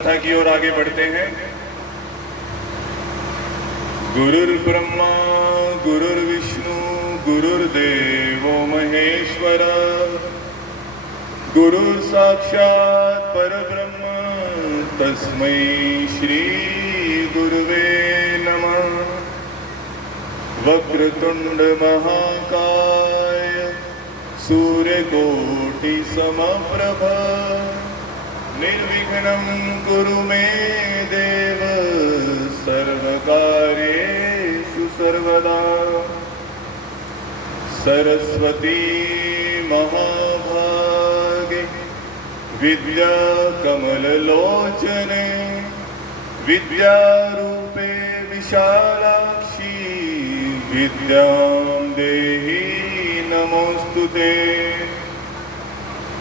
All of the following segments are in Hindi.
कथा की ओर आगे बढ़ते हैं। गुरुर्ब्रह्मा गुरुर्विष्णु गुरुर्देवो महेश्वर गुरु साक्षात् परब्रह्म तस्मै श्री गुरुवे नमः। वक्रतुंड महाकाय सूर्यकोटि समप्रभ निर्विघ्नं कुरु मे देव सर्वकार्येषु सर्वदा। सरस्वती महाभागे विद्या कमललोचने विद्यारूपे विशालाक्षी विद्यां देहि नमोस्तुते।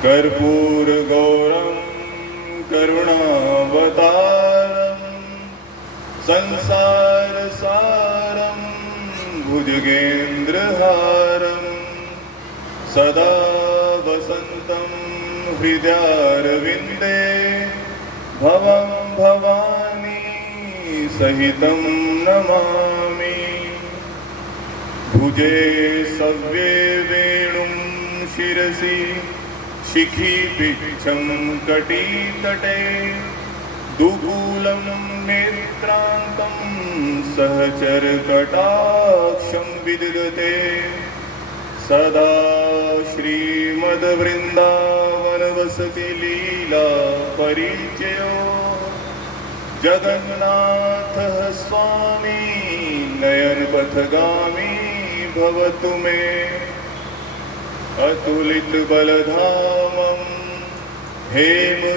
कर्पूरगौरं करुणावतारं संसारसारं भुजगेन्द्रहारं सदा वसन्तं हृदयारविन्दे भवं भवानी सहितं नमामि। भुजे सव्ये वेणुं शिरसि शिखी पिच्छं कटितटे दुकूलं नेत्रान्तं सहचरकटाक्षं विदधते। सदा श्रीमद्वृन्दावनवसति लीला परिचयो जगन्नाथः स्वामी नयनपथगामी भवतु मे। अतुलित बलधामं हेमशैलाभदेहं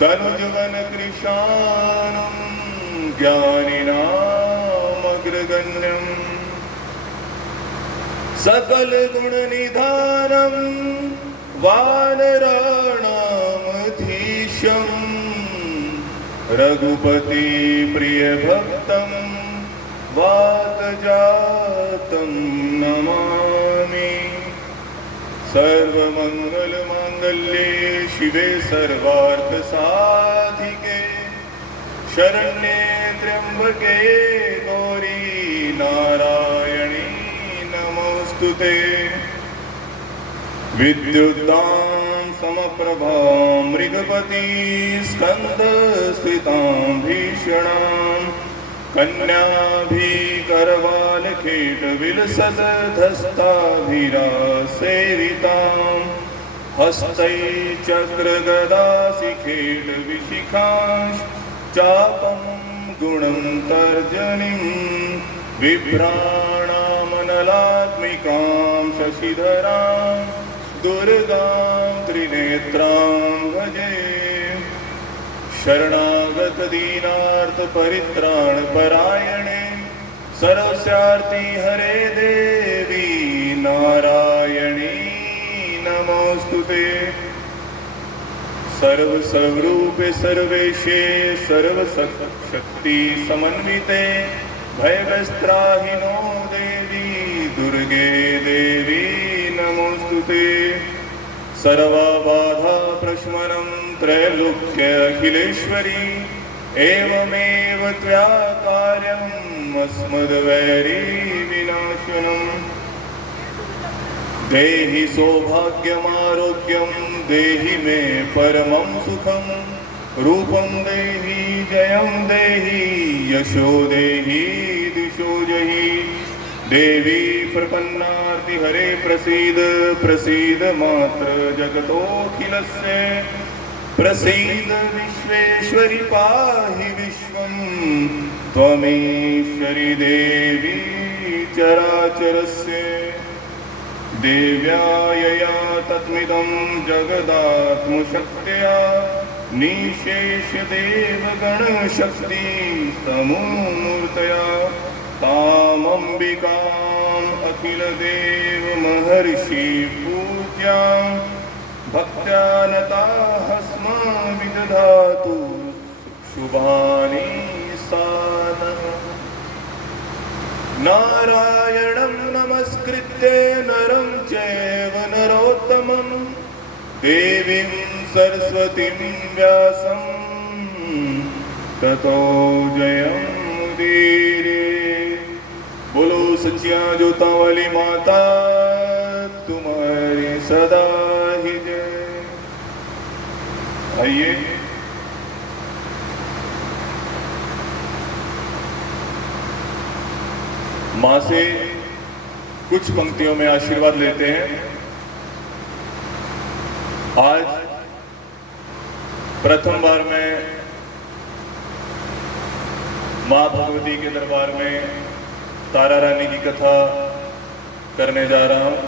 तनुजवनकृशानं ज्ञानिनामग्रगण्यं सकलगुणनिधानं वानराणामधीशं रघुपति प्रियभक्तं वातजातं नमामि। सर्वमंगलमांगल्ये शिवे सर्वार्थसाधिके शरण्ये त्र्यंबके गौरी नारायणी नमोस्तुते। विद्युद्दां समप्रभां मृगपति स्कन्दस्कृतां भीषणां कन्याभिकरवालखेटविलसद्धस्ताभिरासेवितां हस्तैश्चक्रगदाशिखेटविशिखांश्चापं गुणं तर्जनीं बिभ्राणामनलात्मिकां शशिधरां दुर्गां त्रिनेत्रां भजे। शरणागत दीनार्थ परित्राण परायणे सर्वस्यार्ति हरे देवी नारायणी नमोस्तुते। सर्वस्वरूपे सर्वेशे सर्वशक्ति समन्विते भयग्रस्त्राहिनो देवी दुर्गे देवी नमोस्तुते। सर्वबाधा प्रशमनं त्रैलोक्य अखिलेश्वरी एवमेव त्वया कार्यम् अस्मद्वैरी विनाशनम्। देहि सौभाग्यमारोग्यं देहि मे परमं सुखं रूपं देहि जयं देहि यशो देहि दिशो जहि। देवी प्रपन्नार्ति हरे प्रसीद प्रसीद मात्र जगतोऽखिलस्य प्रसीद विश्वेश्वरि पाहि विश्वं त्वमेश्वरि देवी चराचरस्य। देव्या यया तत्मिदं जगदात्मशक्त्या निशेष देवगणशक्ति समूर्तया तामम्बिकाम् अखिलदेव महर्षि पूज्यां भक्त्या नताः स्म विदधातु शुभानि सानः। नारायणं नमस्कृत्य नरं चैव नरोत्तमं देवीं सरस्वतीं व्यासं ततो जयमुदीरये। बोलो सच्चिया जोता वाली माता तुम्हारी सदा ही जय। आइए माँ से कुछ पंक्तियों में आशीर्वाद लेते हैं। आज प्रथम बार मैं माँ भगवती के दरबार में तारा रानी की कथा करने जा रहा हूँ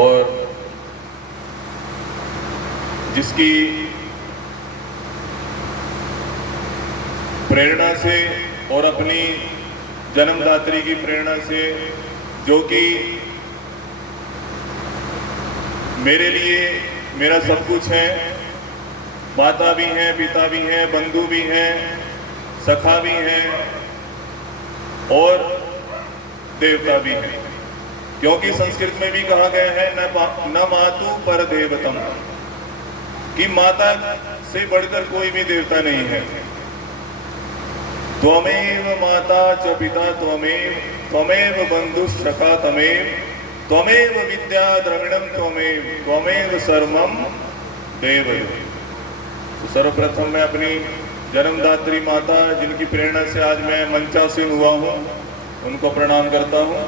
और जिसकी प्रेरणा से और अपनी जन्मदात्री की प्रेरणा से, जो कि मेरे लिए मेरा सब कुछ है, माता भी हैं, पिता भी हैं, बंधु भी हैं, सखा भी हैं और देवता भी हैं। क्योंकि संस्कृत में भी कहा गया है न मातु पर देवतम, कि माता से बढ़कर कोई भी देवता नहीं है। त्वमेव माता च पिता त्वमेव, त्वमेव बंधुश्चका त्वमेव, त्वमेव विद्या द्रविणम त्वमेव, त्वमेव सर्वम देव। तो सर्वप्रथम मैं अपनी जन्मदात्री माता, जिनकी प्रेरणा से आज मैं मंचासीन हुआ हूँ, उनको प्रणाम करता हूँ।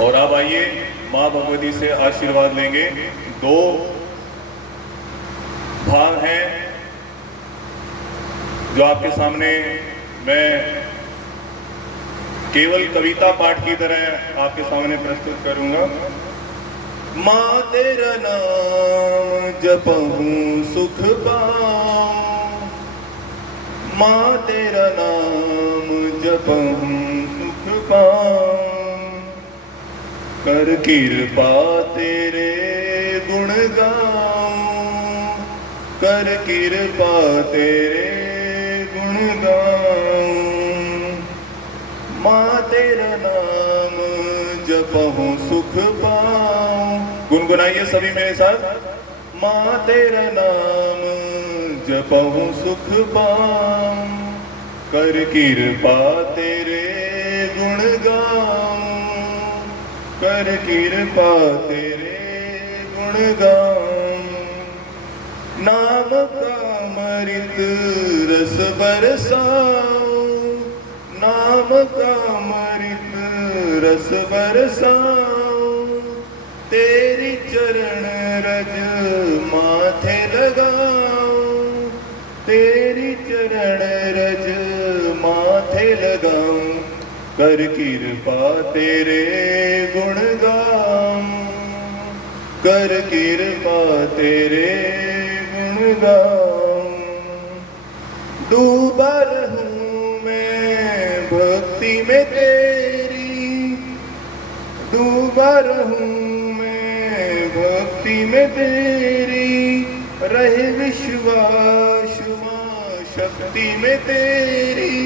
और अब आइए माँ भगवती से आशीर्वाद लेंगे। दो भाग हैं जो आपके सामने मैं केवल कविता पाठ की तरह आपके सामने प्रस्तुत करूंगा। माँ तेरा नाम जपहूँ सुख पाऊं, माँ तेरा नाम जपहूँ सुख पाऊं, कर कृपा तेरे गुण गाऊं, कर कृपा तेरे गुण गाऊं, माँ तेरा नाम जपहूँ सुख पाऊं। गुनगुनाइए सभी मेरे साथ। माँ तेरा नाम जपहूँ सुख पाऊं, कर कृपा तेरे गुण गाऊं, कर कृपा तेरे गुण गाऊं, नाम का अमृत रस बरसाऊं, नाम का अमृत रस बरसाऊं, तेरी चरण रज माथे लगाऊं, तेरी चरण रज माथे लगाऊं, कर कृपा तेरे गुण गाऊं, कर कृपा तेरे गुण गाऊं। डूबा रहूं मैं भक्ति में तेरी, डूबा रहूं मैं भक्ति में तेरी, रहे विश्वास मां शक्ति में तेरी,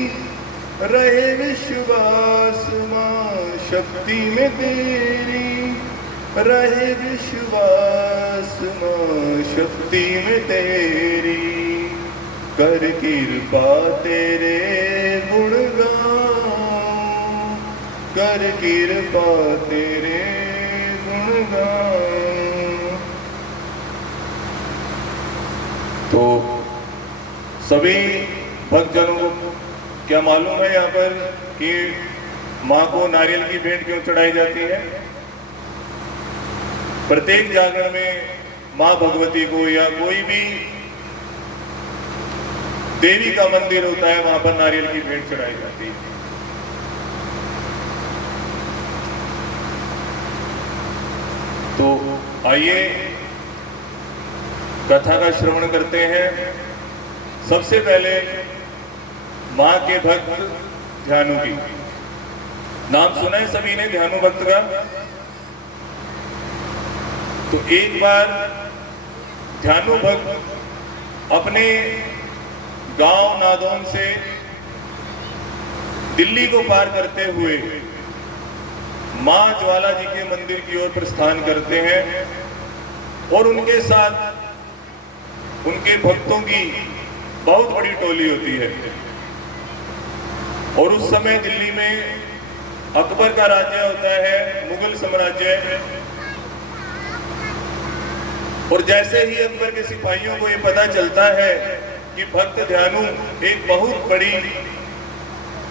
रहे विश्वास मां शक्ति में तेरी, रहे विश्वास मां शक्ति में तेरी, कर कृपा तेरे गुण गाऊं, कर कृपा तेरे गुण गाऊं। तो सभी भक्तजनों को क्या मालूम है यहाँ पर कि माँ को नारियल की भेंट क्यों चढ़ाई जाती है? प्रत्येक जागरण में माँ भगवती को या कोई भी देवी का मंदिर होता है, वहां पर नारियल की भेंट चढ़ाई जाती है। तो आइए कथा का श्रवण करते हैं। सबसे पहले माँ के भक्त ध्यानु की नाम सुना है सभी ने, ध्यानु भक्त का। तो एक बार ध्यानु भक्त अपने गांव नादौन से दिल्ली को पार करते हुए मां ज्वाला जी के मंदिर की ओर प्रस्थान करते हैं और उनके साथ उनके भक्तों की बहुत बड़ी टोली होती है। और उस समय दिल्ली में अकबर का राज्य होता है, मुगल साम्राज्य। और जैसे ही अकबर के सिपाहियों को ये पता चलता है कि भक्त ध्यानु एक बहुत बड़ी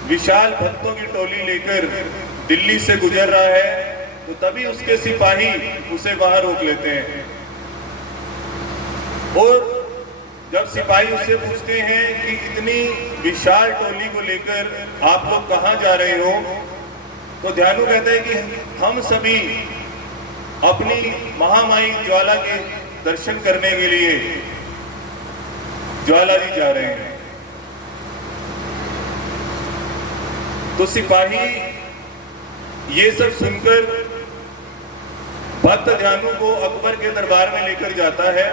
विशाल भक्तों की टोली लेकर दिल्ली से गुजर रहा है, तो तभी उसके सिपाही उसे वहां रोक लेते हैं। और जब सिपाही उससे पूछते हैं कि इतनी विशाल टोली को लेकर आप लोग कहां जा रहे हो, तो ध्यानु कहता है कि हम सभी अपनी महामाई ज्वाला के दर्शन करने के लिए ज्वाला जी जा रहे हैं। तो सिपाही ये सब सुनकर भक्त ध्यानु को अकबर के दरबार में लेकर जाता है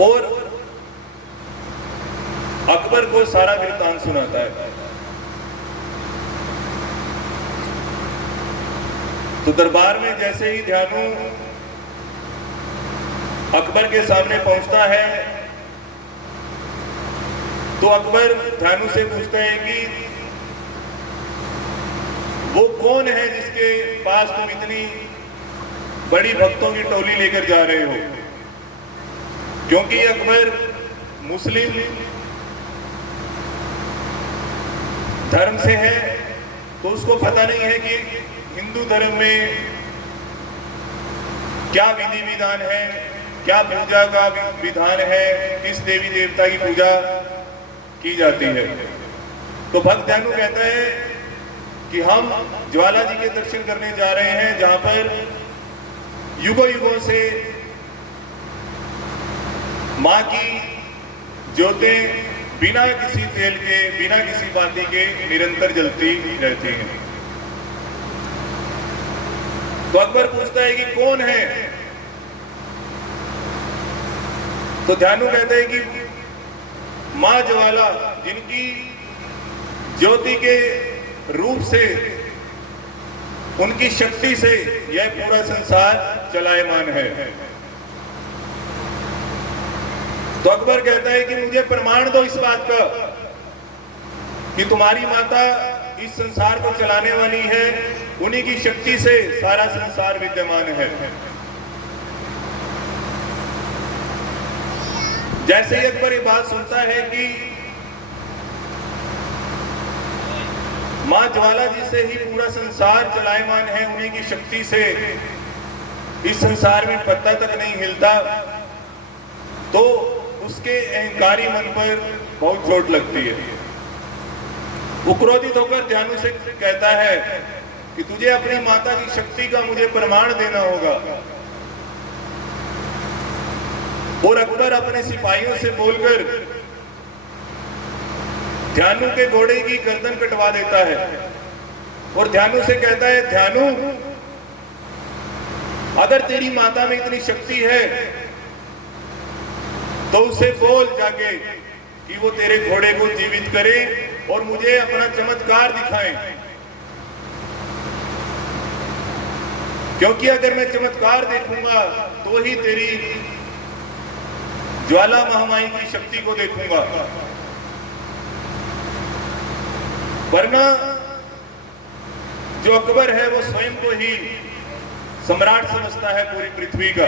और अकबर को सारा वृत्तांत सुनाता है। तो दरबार में जैसे ही ध्यानु अकबर के सामने पहुंचता है, तो अकबर ध्यानु से पूछता है कि वो कौन है जिसके पास तुम इतनी बड़ी भक्तों की टोली लेकर जा रहे हो। क्योंकि अकबर मुस्लिम धर्म से है, तो उसको पता नहीं है कि हिंदू धर्म में क्या विधि विधान है, क्या पूजा का विधान है, किस देवी देवता की पूजा की जाती है। तो भक्त ध्यानु कहता है कि हम ज्वाला जी के दर्शन करने जा रहे हैं, जहां पर युगों युगों से मां की ज्योतें बिना किसी तेल के, बिना किसी बाती के निरंतर जलती रहती हैं। तो अकबर पूछता है कि कौन है। तो ध्यानु कहता है कि मां ज्वाला, जिनकी ज्योति के रूप से, उनकी शक्ति से यह पूरा संसार चलायमान है। तो अकबर कहता है कि मुझे प्रमाण दो इस बात का कि तुम्हारी माता इस संसार को चलाने वाली है, उन्हीं की शक्ति से सारा संसार विद्यमान है। जैसे ही अकबर ये बात सुनता है कि मां ज्वाला जी से ही पूरा संसार चलायमान है, उन्हीं की शक्ति से इस संसार में पत्ता तक नहीं हिलता, तो उसके अहंकारी मन पर बहुत चोट लगती है। वो क्रोधित होकर ध्यानु से कहता है कि तुझे अपनी माता की शक्ति का मुझे प्रमाण देना होगा। और अकबर अपने सिपाहियों से बोलकर ध्यानु के घोड़े की गर्दन कटवा देता है और ध्यानु से कहता है, ध्यानु, अगर तेरी माता में इतनी शक्ति है तो उसे बोल जाके कि वो तेरे घोड़े को जीवित करे और मुझे अपना चमत्कार दिखाए। क्योंकि अगर मैं चमत्कार देखूंगा तो ही तेरी ज्वाला महामाई की शक्ति को देखूंगा, वरना जो अकबर है वो स्वयं को ही सम्राट समझता है पूरी पृथ्वी का।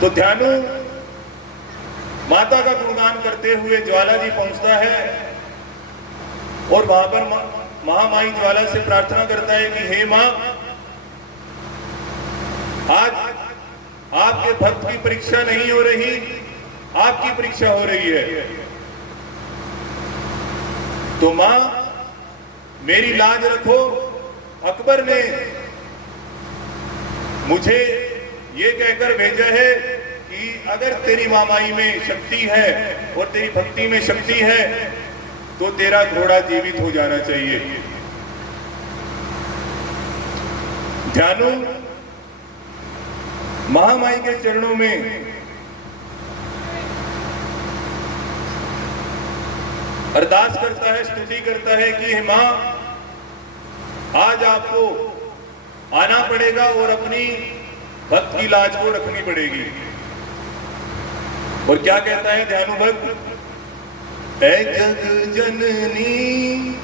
तो ध्यानु माता का गुणगान करते हुए ज्वाला जी पहुंचता है और वहां पर महामाई ज्वाला से प्रार्थना करता है कि हे मां, आज आपके भक्त की परीक्षा नहीं हो रही, आपकी परीक्षा हो रही है। तो मां, मेरी लाज रखो। अकबर ने मुझे ये कहकर भेजा है कि अगर तेरी मामाई में शक्ति है और तेरी भक्ति में शक्ति है तो तेरा घोड़ा जीवित हो जाना चाहिए। ध्यानु महामाई के चरणों में अरदास करता है, स्तुति करता है कि हे मां, आज आपको आना पड़ेगा और अपनी भक्त की लाज को रखनी पड़ेगी। और क्या कहता है ध्यानु भक्त? ऐ जग जननी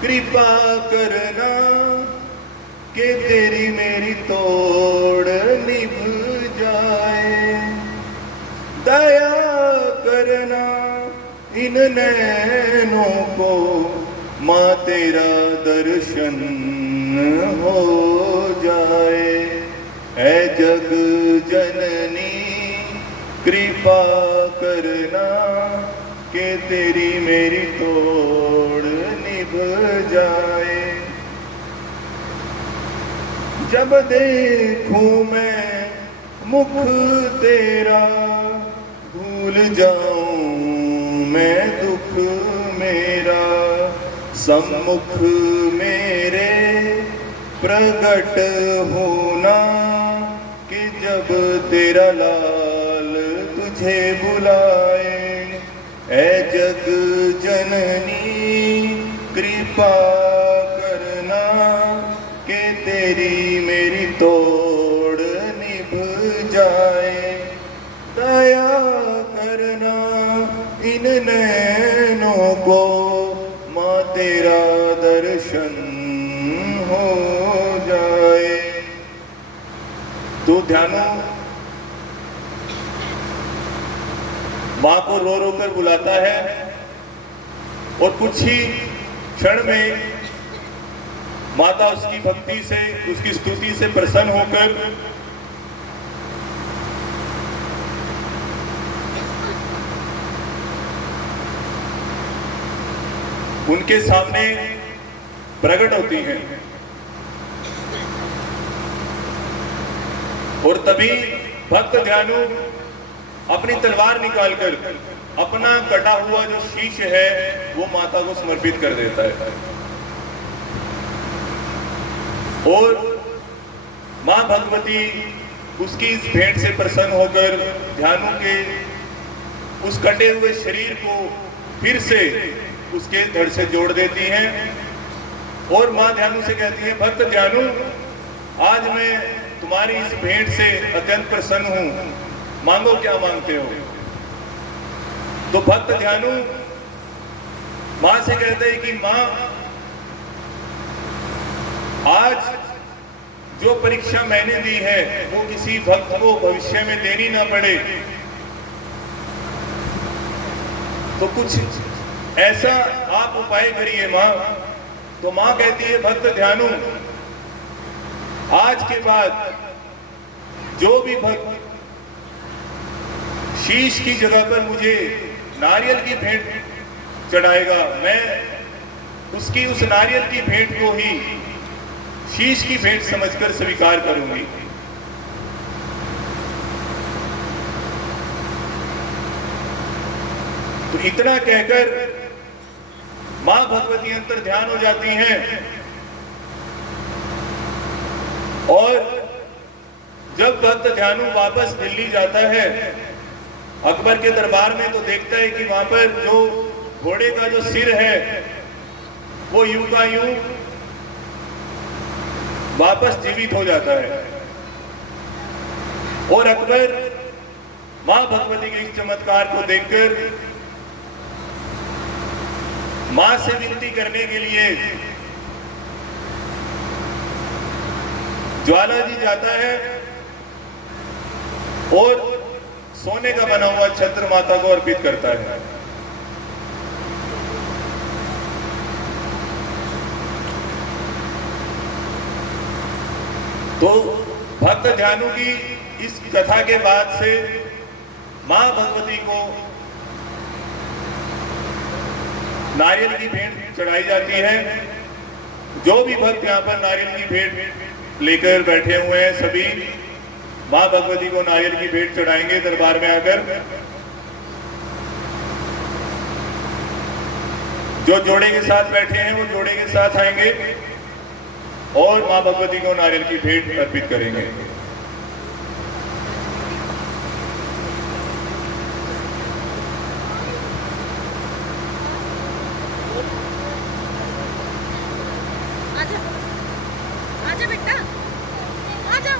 कृपा करना कि तेरी मेरी तोड़ निभ जाए, दया करना इन नैनों को माँ तेरा दर्शन हो जाए। ऐ जग जननी कृपा करना कि तेरी मेरी तोड़ निभ जाए। जब देखूं मैं मुख तेरा भूल जाऊं मैं दुख मेरा, सम्मुख मेरे प्रगट होना कि जब तेरा लाल तुझे बुलाए। ऐ जग जननी कृपा करना कि तेरी मेरी तोड़ निभ जाए, दया करना इन नैनों को माँ तेरा दर्शन हो जाए। तो ध्यानो माँ को रो रो कर बुलाता है और कुछ ही क्षण में माता उसकी भक्ति से, उसकी स्तुति से प्रसन्न होकर उनके सामने प्रकट होती हैं। और तभी भक्त ध्यानु अपनी तलवार निकालकर अपना कटा हुआ जो शीश है वो माता को समर्पित कर देता है। और मां भगवती उसकी इस भेंट से प्रसन्न होकर ध्यानु के उस कटे हुए शरीर को फिर से उसके धड़ से जोड़ देती हैं। और मां ध्यानु से कहती है, भक्त ध्यानु आज मैं तुम्हारी इस भेंट से अत्यंत प्रसन्न हूं, मांगो क्या मांगते हो। तो भक्त ध्यानु मां से कहते हैं कि मां आज जो परीक्षा मैंने दी है वो किसी भक्त को भविष्य में देनी ना पड़े, तो कुछ ऐसा आप उपाय करिए मां। तो मां कहती है, भक्त ध्यानु आज के बाद जो भी भक्त शीश की जगह पर मुझे नारियल की भेंट चढ़ाएगा, मैं उसकी उस नारियल की भेंट को ही शीश की भेंट समझकर स्वीकार करूंगी। तो इतना कहकर मां भगवती अंतर ध्यान हो जाती हैं। और जब भक्त ध्यानु वापस दिल्ली जाता है अकबर के दरबार में, तो देखता है कि वहां पर जो घोड़े का जो सिर है वो यूं का यूं वापस जीवित हो जाता है। और अकबर मां भगवती के इस चमत्कार को देखकर मां से विनती करने के लिए ज्वाला जी जाता है और सोने का बना हुआ छत्र माता को अर्पित करता है। तो भक्त ध्यानु की इस कथा के बाद से मां भगवती को नारियल की भेंट चढ़ाई जाती है। जो भी भक्त यहाँ पर नारियल की भेंट लेकर बैठे हुए हैं सभी मां भगवती को नारियल की भेंट चढ़ाएंगे दरबार में आकर। जो जोड़े के साथ बैठे हैं वो जोड़े के साथ आएंगे और मां भगवती को नारियल की भेंट अर्पित करेंगे। अच्छा आजा बेटा, आजा।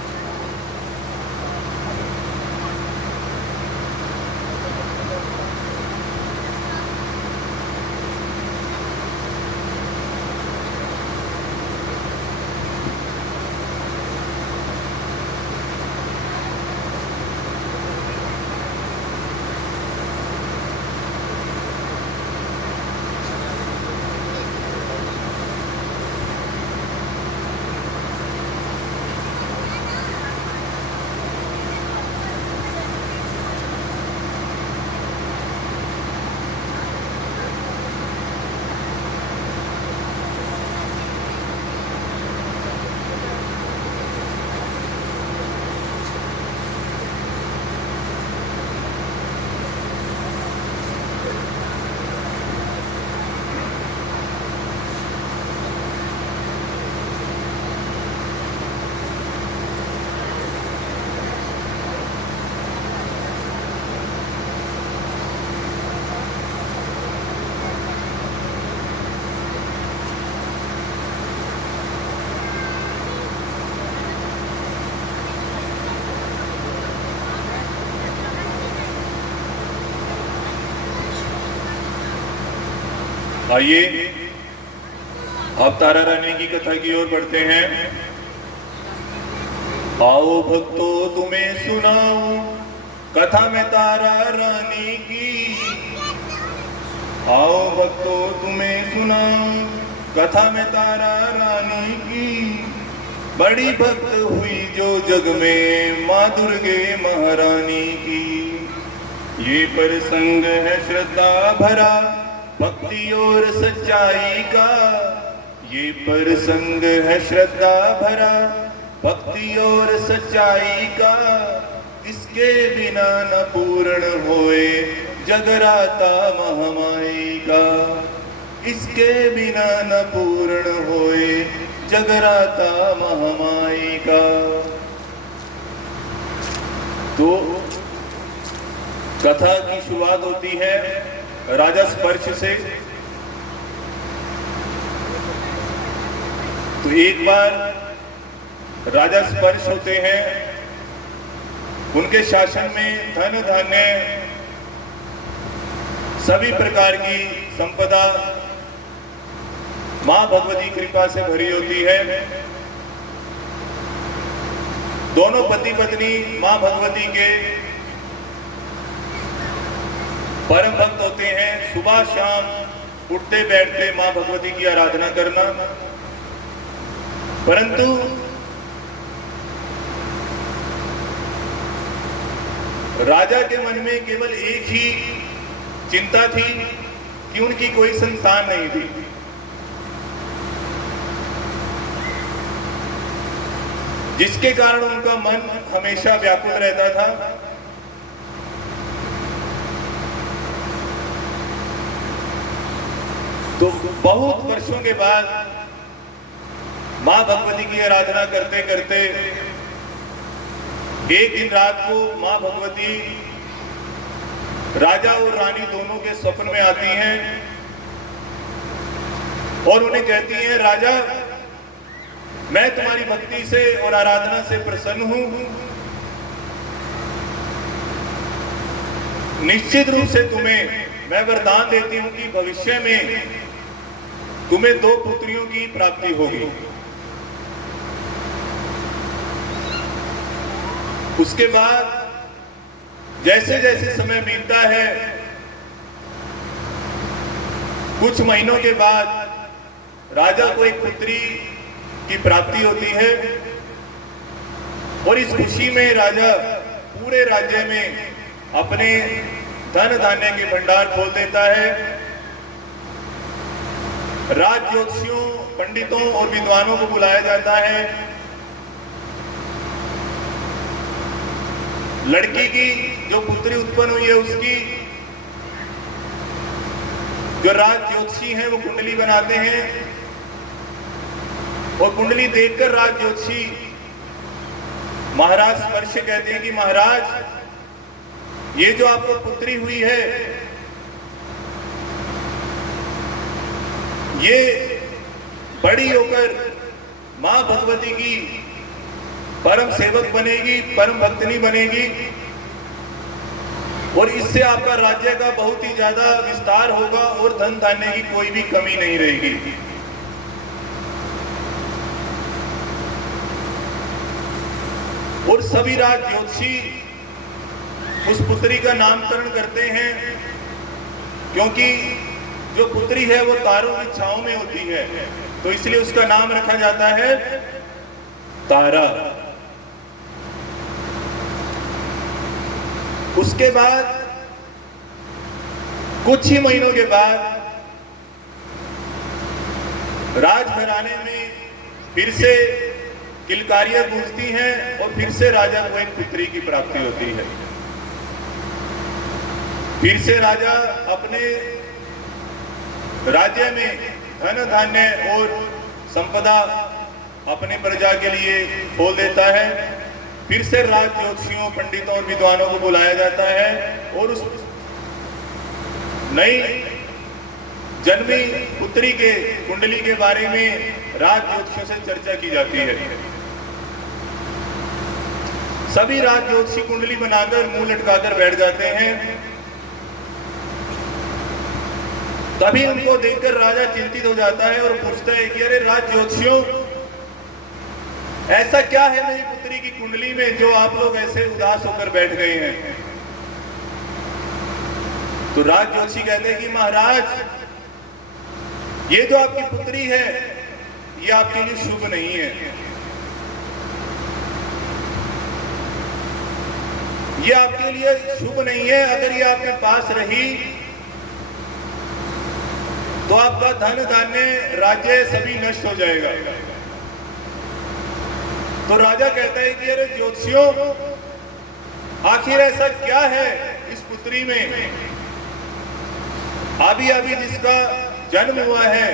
आइए अब तारा रानी की कथा की ओर बढ़ते हैं। आओ भक्तों तुम्हें सुनाऊं कथा में तारा रानी की। आओ भक्तों तुम्हें सुनाऊं कथा में तारा रानी की। बड़ी भक्त हुई जो जग में माँ दुर्गे महारानी की। ये प्रसंग है श्रद्धा भरा भक्ति और सच्चाई का। ये प्रसंग है श्रद्धा भरा भक्ति और सच्चाई का। इसके बिना न पूर्ण होए जगराता महामाई का। इसके बिना न पूर्ण होए जगराता महामाई का। तो कथा की शुरुआत होती है राजा स्पर्श से। तो एक बार राजा स्पर्श होते हैं, उनके शासन में धन धान्य सभी प्रकार की संपदा मां भगवती कृपा से भरी होती है। दोनों पति पत्नी मां भगवती के परम भक्त होते हैं। सुबह शाम उठते बैठते मां भगवती की आराधना करना। परंतु राजा के मन में केवल एक ही चिंता थी कि उनकी कोई संतान नहीं थी। जिसके कारण उनका मन हमेशा व्याकुल रहता था। तो बहुत वर्षों के बाद मां भगवती की आराधना करते करते एक दिन रात को मां भगवती राजा और रानी दोनों के स्वप्न में आती हैं और उन्हें कहती हैं, राजा मैं तुम्हारी भक्ति से और आराधना से प्रसन्न हूं। निश्चित रूप से तुम्हें मैं वरदान देती हूं कि भविष्य में तुम्हें 2 पुत्रियों की प्राप्ति होगी। उसके बाद जैसे जैसे समय बीतता है, कुछ महीनों के बाद राजा को एक पुत्री की प्राप्ति होती है और इस खुशी में राजा पूरे राज्य में अपने धन धान्य के भंडार खोल देता है। राज ज्योतिषियों, पंडितों और विद्वानों को बुलाया जाता है। लड़की की जो पुत्री उत्पन्न हुई है उसकी जो राज ज्योतिषी हैं वो कुंडली बनाते हैं और कुंडली देखकर राज ज्योतिषी महाराज स्पर्श कहते हैं कि महाराज ये जो आपको पुत्री हुई है ये बड़ी होकर मां भगवती की परम सेवक बनेगी, परम भक्तनी बनेगी, और इससे आपका राज्य का बहुत ही ज्यादा विस्तार होगा और धन धान्य की कोई भी कमी नहीं रहेगी। और सभी राज ज्योतिषी उस पुत्री का नामकरण करते हैं, क्योंकि जो पुत्री है वो तारों की छांव में होती है, तो इसलिए उसका नाम रखा जाता है तारा। उसके बाद कुछ ही महीनों के बाद राजघराने में फिर से किलकारियां गूंजती हैं और फिर से राजा को एक पुत्री की प्राप्ति होती है। फिर से राजा अपने राज्य में धन धान्य और संपदा अपने प्रजा के लिए खोल देता है। फिर से राज ज्योतिषियों, पंडितों और विद्वानों को बुलाया जाता है और उस नई जन्मी पुत्री के कुंडली के बारे में राज ज्योतिषियों से चर्चा की जाती है। सभी राज ज्योतिषी कुंडली बनाकर मुंह लटकाकर बैठ जाते हैं। तभी उनको देखकर राजा चिंतित हो जाता है और पूछता है कि अरे राज ज्योतिषियों, ऐसा क्या है मेरी पुत्री की कुंडली में जो आप लोग ऐसे उदास होकर बैठ गए हैं? तो राज ज्योतिषी कहते हैं कि महाराज, ये जो आपकी पुत्री है ये आपके लिए शुभ नहीं है। ये आपके लिए शुभ नहीं है। अगर ये आपके पास रही तो आपका धन धान्य राज्य सभी नष्ट हो जाएगा। तो राजा कहता है कि अरे ज्योतिषियों, आखिर ऐसा क्या है इस पुत्री में, अभी अभी जिसका जन्म हुआ है,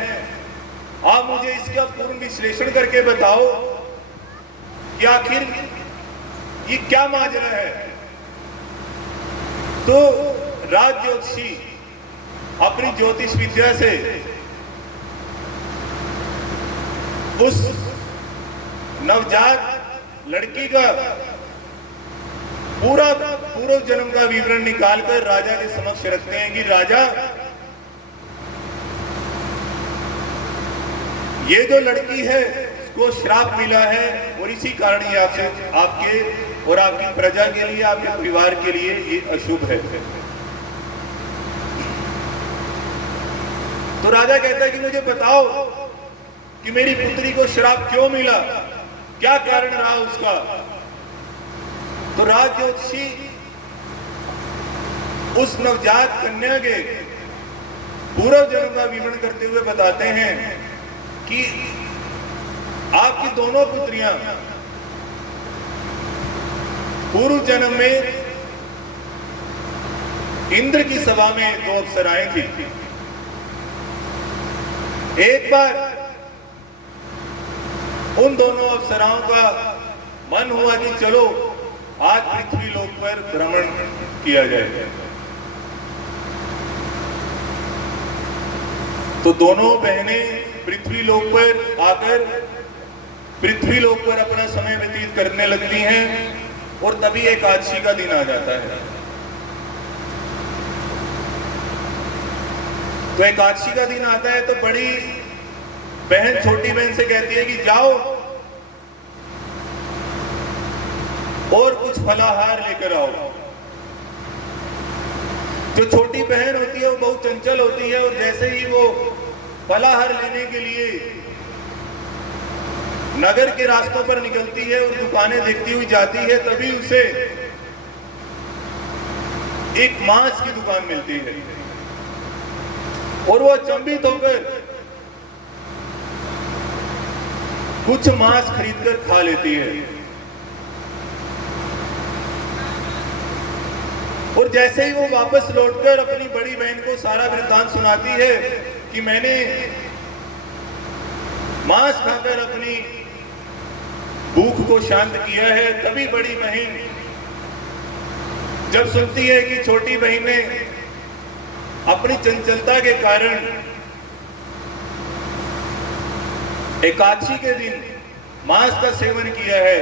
आप मुझे इसका पूर्ण विश्लेषण करके बताओ कि आखिर ये क्या माजरा है। तो राज ज्योतिषी अपनी ज्योतिष विद्या से उस नवजात लड़की का पूर्व जन्म का विवरण निकालकर राजा के समक्ष रखते हैं कि राजा, ये जो लड़की है इसको श्राप मिला है और इसी कारण ये आपके और आपकी प्रजा के लिए, आपके परिवार के लिए ये अशुभ है। तो राजा कहता है कि मुझे बताओ कि मेरी पुत्री को श्राप क्यों मिला, क्या कारण रहा उसका। तो राज ज्योतिषी उस नवजात कन्या के पूर्व जन्म का विवरण करते हुए बताते हैं कि आपकी दोनों पुत्रियां पूर्व जन्म में इंद्र की सभा में दो अप्सराएं थी। एक बार उन दोनों अप्सराओं का मन हुआ कि चलो आज पृथ्वी लोक पर भ्रमण किया जाए। तो दोनों बहनें पृथ्वी लोक पर आकर पृथ्वी लोक पर अपना समय व्यतीत करने लगती हैं और तभी एकादशी का दिन आ जाता है। तो एकादशी का दिन आता है तो बड़ी बहन छोटी बहन से कहती है कि जाओ और कुछ फलाहार लेकर आओ। जो छोटी बहन होती है वो बहुत चंचल होती है और जैसे ही वो फलाहार लेने के लिए नगर के रास्तों पर निकलती है और दुकानें देखती हुई जाती है, तभी उसे एक मांस की दुकान मिलती है और वो अचंभित होकर कुछ मांस खरीदकर खा लेती है। और जैसे ही वो वापस लौटकर अपनी बड़ी बहन को सारा वृत्तांत सुनाती है कि मैंने मांस खाकर अपनी भूख को शांत किया है, तभी बड़ी बहन जब सुनती है कि छोटी बहन ने अपनी चंचलता के कारण एकादशी के दिन मांस का सेवन किया है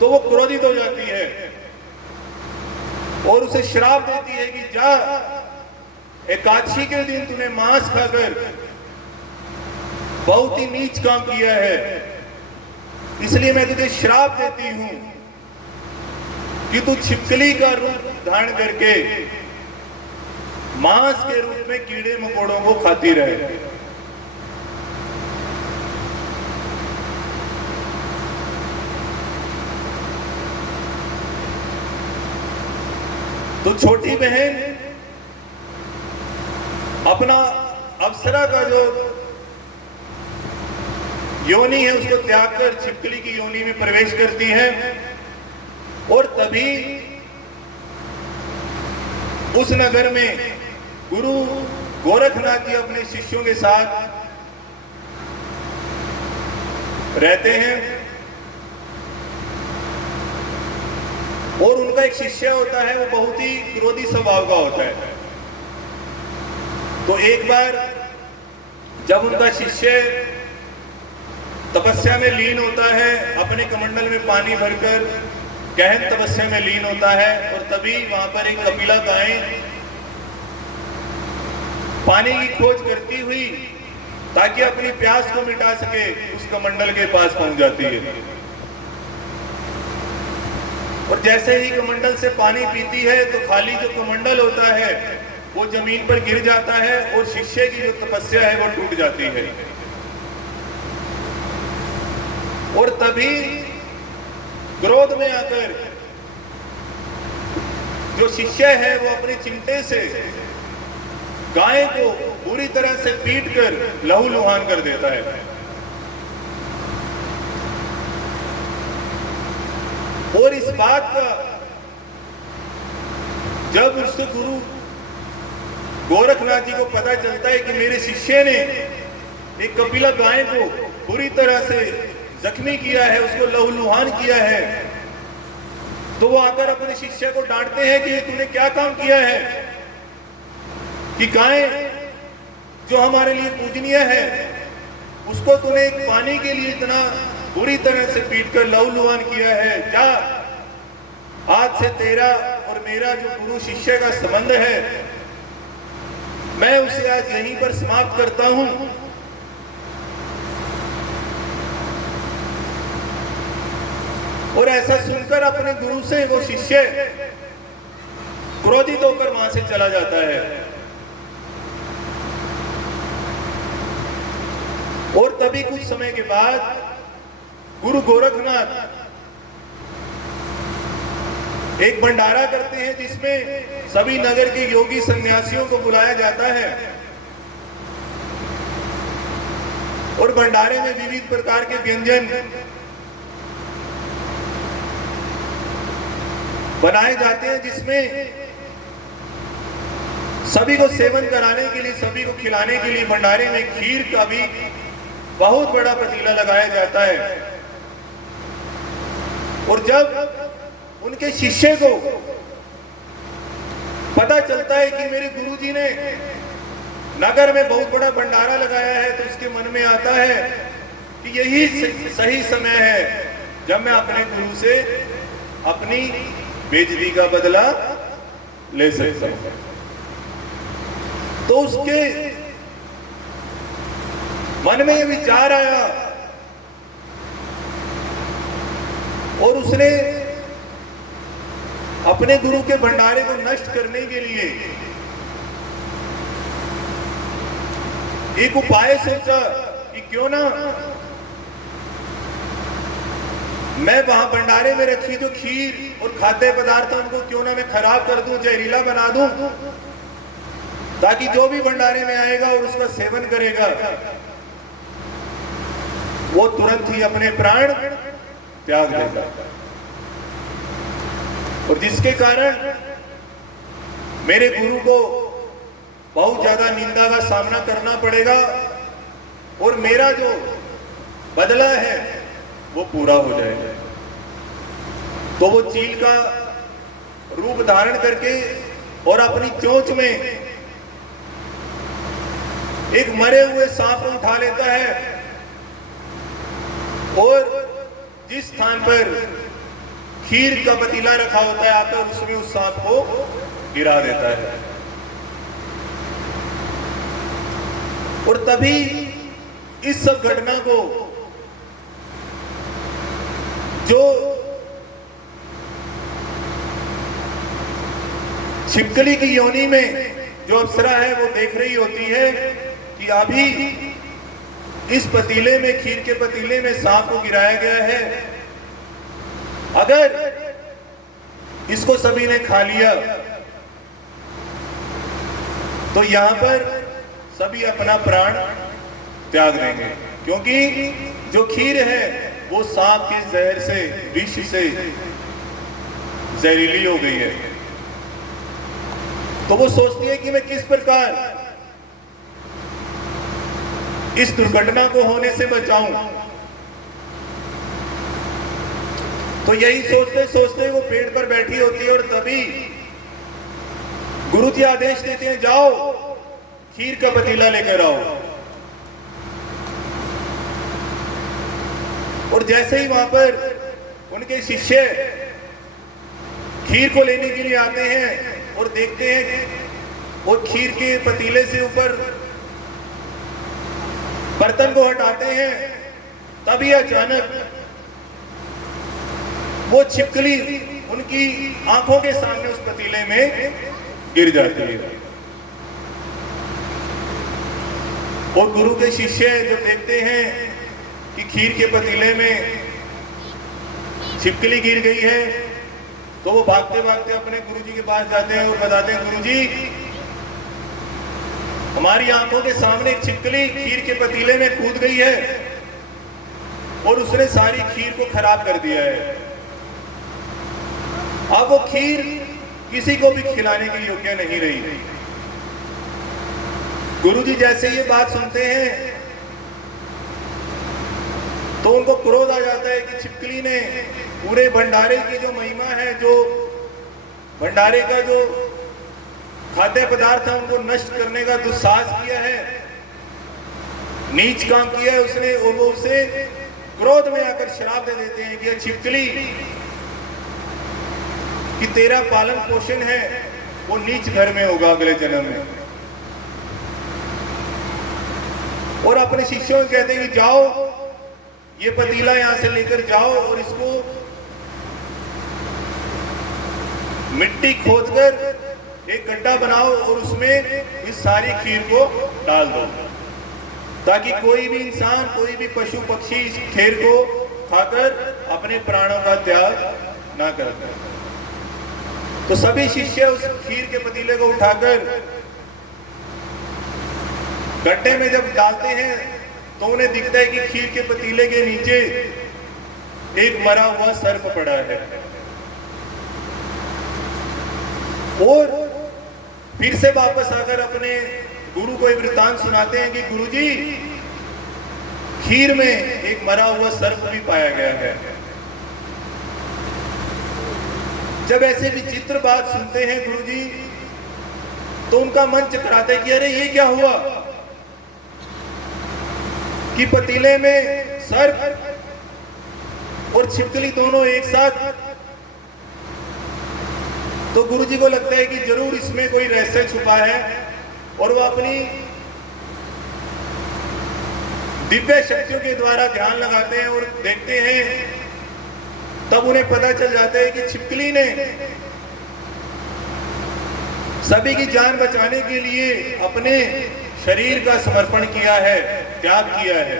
तो वो क्रोधित हो जाती है और उसे श्राप देती है कि जा, एकादशी के दिन तूने मांस खाकर बहुत ही नीच काम किया है, इसलिए मैं तुझे श्राप देती हूं कि तू छिपकली का रूप धारण करके मांस के रूप में कीड़े मकोड़ों को खाती रहे। तो छोटी बहन अपना अप्सरा का जो योनि है उसको त्याग कर छिपकली की योनि में प्रवेश करती है और तभी उस नगर में गुरु गोरखनाथ जी अपने शिष्यों के साथ रहते हैं और उनका एक शिष्य होता है, वो बहुत ही क्रोधी स्वभाव का होता है। तो एक बार जब उनका शिष्य तपस्या में लीन होता है, अपने कमंडल में पानी भरकर गहन तपस्या में लीन होता है और तभी वहां पर एक कपिला गाय पानी की खोज करती हुई ताकि अपनी प्यास को मिटा सके उस कमंडल के पास पहुंच जाती है और जैसे ही कमंडल से पानी पीती है तो खाली जो कमंडल होता है वो जमीन पर गिर जाता है और शिष्य की जो तपस्या है वो टूट जाती है। और तभी क्रोध में आकर जो शिष्य है वो अपने चिमटे से गाय को पूरी तरह से पीट कर लहूलुहान कर देता है और इस बात का जब उससे गुरु गोरखनाथ जी को पता चलता है कि मेरे शिष्य ने एक कपिला गाय को पूरी तरह से जख्मी किया है, उसको लहूलुहान किया है, तो वो आकर अपने शिष्य को डांटते हैं कि तूने क्या काम किया है कि गाय जो हमारे लिए पूजनीय है उसको तूने एक पानी के लिए इतना बुरी तरह से पीटकर लहूलुहान किया है। जा, आज से तेरा और मेरा जो गुरु शिष्य का संबंध है मैं उसे आज यहीं पर समाप्त करता हूं। और ऐसा सुनकर अपने गुरु से वो शिष्य क्रोधित होकर वहां से चला जाता है और तभी कुछ समय के बाद गुरु गोरखनाथ एक भंडारा करते हैं जिसमें सभी नगर के योगी सन्यासियों को बुलाया जाता है और भंडारे में विविध प्रकार के व्यंजन बनाए जाते हैं जिसमें सभी को सेवन कराने के लिए, सभी को खिलाने के लिए भंडारे में खीर का भी बहुत बड़ा पतीला लगाया जाता है। और जब उनके शिष्य को पता चलता है कि मेरे गुरुजी ने नगर में बहुत बड़ा भंडारा लगाया है तो उसके मन में आता है कि यही सही समय है जब मैं अपने गुरु से अपनी बेइज्जती का बदला ले सकता हूं। तो उसके मन में यह विचार आया और उसने अपने गुरु के भंडारे को नष्ट करने के लिए एक उपाय सोचा कि क्यों ना मैं वहां भंडारे में रखी जो खीर और खाद्य पदार्थ उनको क्यों ना मैं खराब कर दूं, जहरीला बना दूं, ताकि जो भी भंडारे में आएगा और उसका सेवन करेगा वो तुरंत ही अपने प्राण त्याग देगा और जिसके कारण मेरे गुरु को बहुत ज्यादा निंदा का सामना करना पड़ेगा और मेरा जो बदला है वो पूरा हो जाएगा। तो वो चील का रूप धारण करके और अपनी चोंच में एक मरे हुए सांप को उठा लेता है और जिस स्थान पर खीर का पतीला रखा होता है आकर उसमें उस सांप को गिरा देता है। और तभी इस सब घटना को जो छिपकली की योनि में जो अप्सरा है वो देख रही होती है कि अभी इस पतीले में, खीर के पतीले में सांप को गिराया गया है। अगर इसको सभी ने खा लिया तो यहां पर सभी अपना प्राण त्याग देंगे, क्योंकि जो खीर है वो सांप के जहर से, विष से जहरीली हो गई है। तो वो सोचती है कि मैं किस प्रकार इस दुर्घटना को होने से बचाऊं। तो यही सोचते सोचते वो पेड़ पर बैठी होती है और तभी गुरु जी आदेश देते हैं, जाओ खीर का पतीला लेकर आओ। और जैसे ही वहां पर उनके शिष्य खीर को लेने के लिए आते हैं और देखते हैं वो खीर के पतीले से ऊपर बर्तन को हटाते हैं, तभी अचानक वो छिपकली उनकी आंखों के सामने उस पतीले में गिर जाती है। और गुरु के शिष्य जो देखते हैं कि खीर के पतीले में छिपकली गिर गई है, तो वो भागते भागते अपने गुरुजी के पास जाते हैं और बताते हैं, गुरुजी हमारी आंखों के सामने एक छिपकली खीर के पतीले में कूद गई है और उसने सारी खीर को खराब कर दिया है। अब वो खीर किसी को भी खिलाने के योग्य नहीं रही। गुरुजी जैसे ये बात सुनते हैं तो उनको क्रोध आ जाता है कि छिपकली ने पूरे भंडारे की जो महिमा है, जो भंडारे का जो खाद्य पदार्थ है उनको नष्ट करने का दुस्साहस किया है, नीच काम किया है उसने। और वो उसे क्रोध में आकर श्राप दे देते हैं कि छिपकली कि तेरा पालन पोषण है वो नीच घर में होगा अगले जन्म में। और अपने शिष्यों को कहते हैं कि जाओ ये पतीला यहां से लेकर जाओ और इसको मिट्टी खोदकर एक गड्ढा बनाओ और उसमें इस सारी खीर को डाल दो, ताकि कोई भी इंसान, कोई भी पशु पक्षी इस खीर को खाकर अपने प्राणों का त्याग ना कर। तो सभी शिष्य उस खीर के पतीले को उठाकर गड्ढे में जब डालते हैं तो उन्हें दिखता है कि खीर के पतीले के नीचे एक मरा हुआ सर्प पड़ा है। और फिर से वापस आकर अपने गुरु को एक वृत्तांत सुनाते हैं कि गुरुजी खीर में एक मरा हुआ सर्प भी पाया गया है। जब ऐसे विचित्र बात सुनते हैं गुरुजी तो उनका मन चकराता है कि अरे ये क्या हुआ कि पतीले में सर्प और छिपकली दोनों एक साथ। तो गुरुजी को लगता है कि जरूर इसमें कोई रहस्य छुपा है और वो अपनी दिव्य शक्तियों के द्वारा ध्यान लगाते हैं और देखते हैं। तब उन्हें पता चल जाता है कि छिपकली ने सभी की जान बचाने के लिए अपने शरीर का समर्पण किया है, त्याग किया है।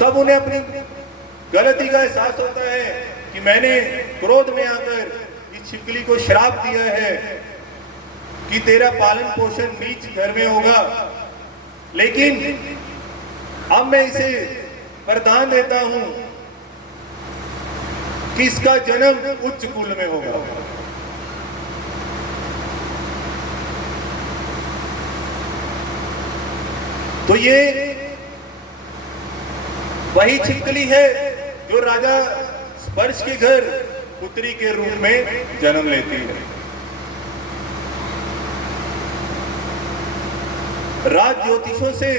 तब उन्हें अपनी गलती का एहसास होता है कि मैंने क्रोध में आकर इस छिपकली को श्राप दिया है कि तेरा पालन पोषण नीच घर में होगा, लेकिन अब मैं इसे वरदान देता हूं कि इसका जन्म उच्च कुल में होगा। तो ये वही छिपकली है जो राजा स्पर्श के घर पुत्री के रूप में जन्म लेती है। राज ज्योतिषों से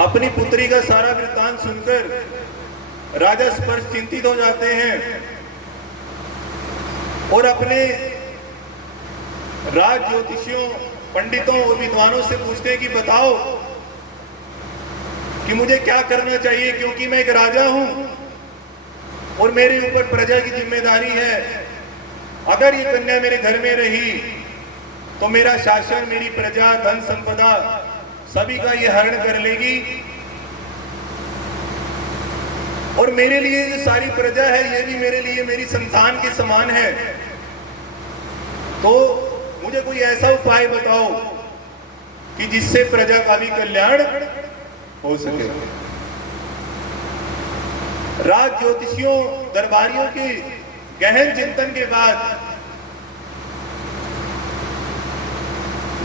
अपनी पुत्री का सारा वृत्तांत सुनकर राजा स्पर्श चिंतित हो जाते हैं और अपने राज ज्योतिषियों, पंडितों और विद्वानों से पूछते हैं कि बताओ कि मुझे क्या करना चाहिए, क्योंकि मैं एक राजा हूं और मेरे ऊपर प्रजा की जिम्मेदारी है। अगर ये कन्या मेरे घर में रही तो मेरा शासन, मेरी प्रजा, धन संपदा सभी का ये हरण कर लेगी और मेरे लिए जो सारी प्रजा है ये भी मेरे लिए मेरी संतान के समान है। तो मुझे कोई ऐसा उपाय बताओ कि जिससे प्रजा का भी कल्याण हो सके। राज ज्योतिषियों, दरबारियों के गहन चिंतन के बाद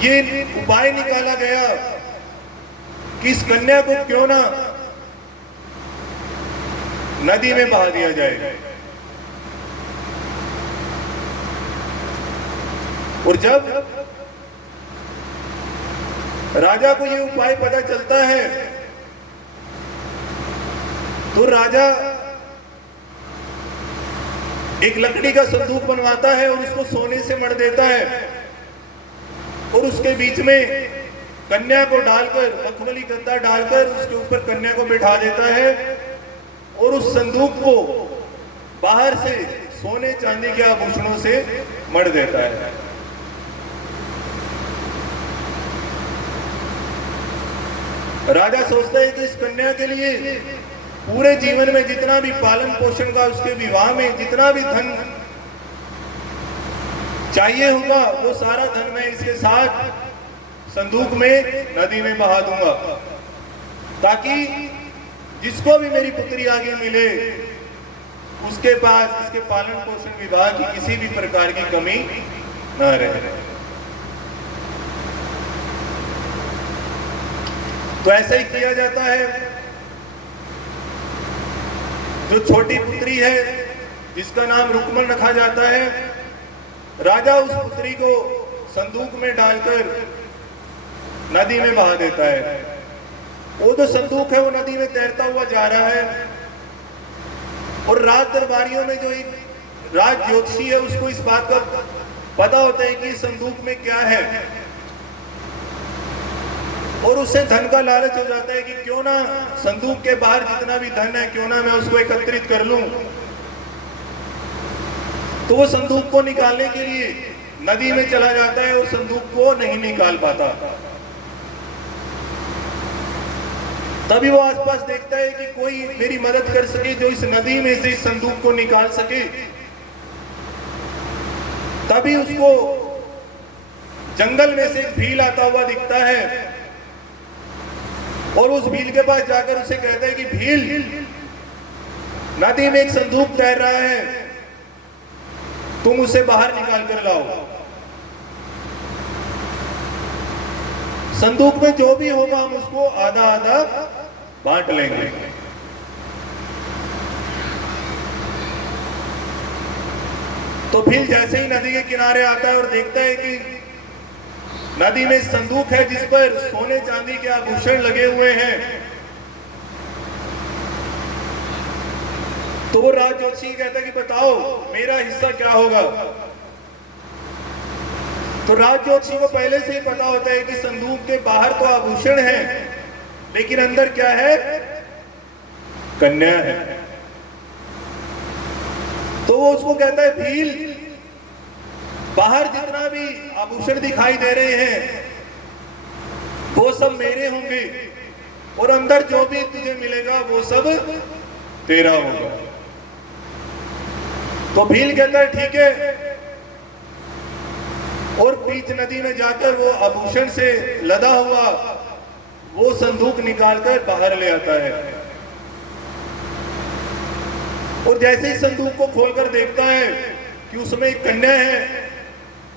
ये उपाय निकाला गया कि इस कन्या को क्यों ना नदी में बहा दिया जाए। और जब राजा को ये उपाय पता चलता है तो राजा एक लकड़ी का संदूक बनवाता है और उसको सोने से मढ़ देता है और उसके बीच में कन्या को डालकर, मखमली गद्दा डालकर उसके ऊपर कन्या को बिठा देता है और उस संदूक को बाहर से सोने चांदी के आभूषणों से मढ़ देता है। राजा सोचता है कि इस कन्या के लिए पूरे जीवन में जितना भी पालन पोषण का, उसके विवाह में जितना भी धन चाहिए होगा वो सारा धन मैं इसके साथ संदूक में नदी में बहा दूंगा, ताकि जिसको भी मेरी पुत्री आगे मिले उसके पास इसके पालन पोषण विवाह की किसी भी प्रकार की कमी न रहे। तो ऐसा ही किया जाता है। जो छोटी पुत्री है जिसका नाम रुक्मण रखा जाता है, राजा उस पुत्री को संदूक में डालकर नदी में बहा देता है। वो जो संदूक है वो नदी में तैरता हुआ जा रहा है और राज दरबारियों में जो एक राज ज्योतिषी है उसको इस बात का पता होता है कि संदूक में क्या है और उससे धन का लालच हो जाता है कि क्यों ना संदूक के बाहर जितना भी धन है क्यों ना मैं उसको एकत्रित कर लूं। तो वो संदूक को निकालने के लिए नदी में चला जाता है और संदूक को नहीं निकाल पाता। तभी वो आसपास देखता है कि कोई मेरी मदद कर सके जो इस नदी में से इस संदूक को निकाल सके। तभी उसको जंगल में से एक भील आता हुआ दिखता है और उस भील के पास जाकर उसे कहता है कि भील, नदी में एक संदूक तैर रहा है, तुम उसे बाहर निकाल कर लाओ। संदूक में जो भी होगा हम उसको आधा आधा बांट लेंगे। तो भील जैसे ही नदी के किनारे आता है और देखता है कि नदी में संदूक है जिस पर सोने चांदी के आभूषण लगे हुए हैं, तो वो राज ज्योतिषी कहता है कि बताओ मेरा हिस्सा क्या होगा। तो राज ज्योतिषी को पहले से ही पता होता है कि संदूक के बाहर तो आभूषण है लेकिन अंदर क्या है, कन्या है। तो वो उसको कहता है भील, बाहर जितना भी आभूषण दिखाई दे रहे हैं वो सब मेरे होंगे और अंदर जो भी तुझे मिलेगा वो सब तेरा होगा। तो भील कहता है ठीक है और बीच नदी में जाकर वो आभूषण से लदा हुआ वो संदूक निकालकर बाहर ले आता है और जैसे ही संदूक को खोलकर देखता है कि उसमें एक कन्या है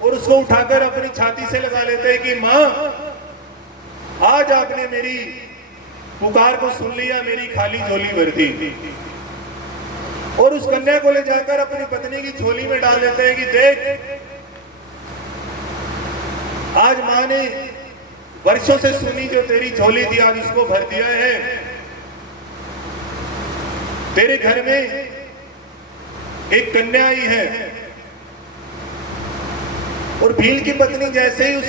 और उसको उठाकर अपनी छाती से लगा लेते हैं कि मां, आज आपने मेरी पुकार को सुन लिया, मेरी खाली झोली भर दी। और उस कन्या को ले जाकर अपनी पत्नी की झोली में डाल देते हैं कि देख, आज मां ने वर्षों से सुनी जो तेरी झोली थी आज उसको भर दिया है। तेरे घर में एक कन्या आई है और भील की पत्नी जैसे ही उस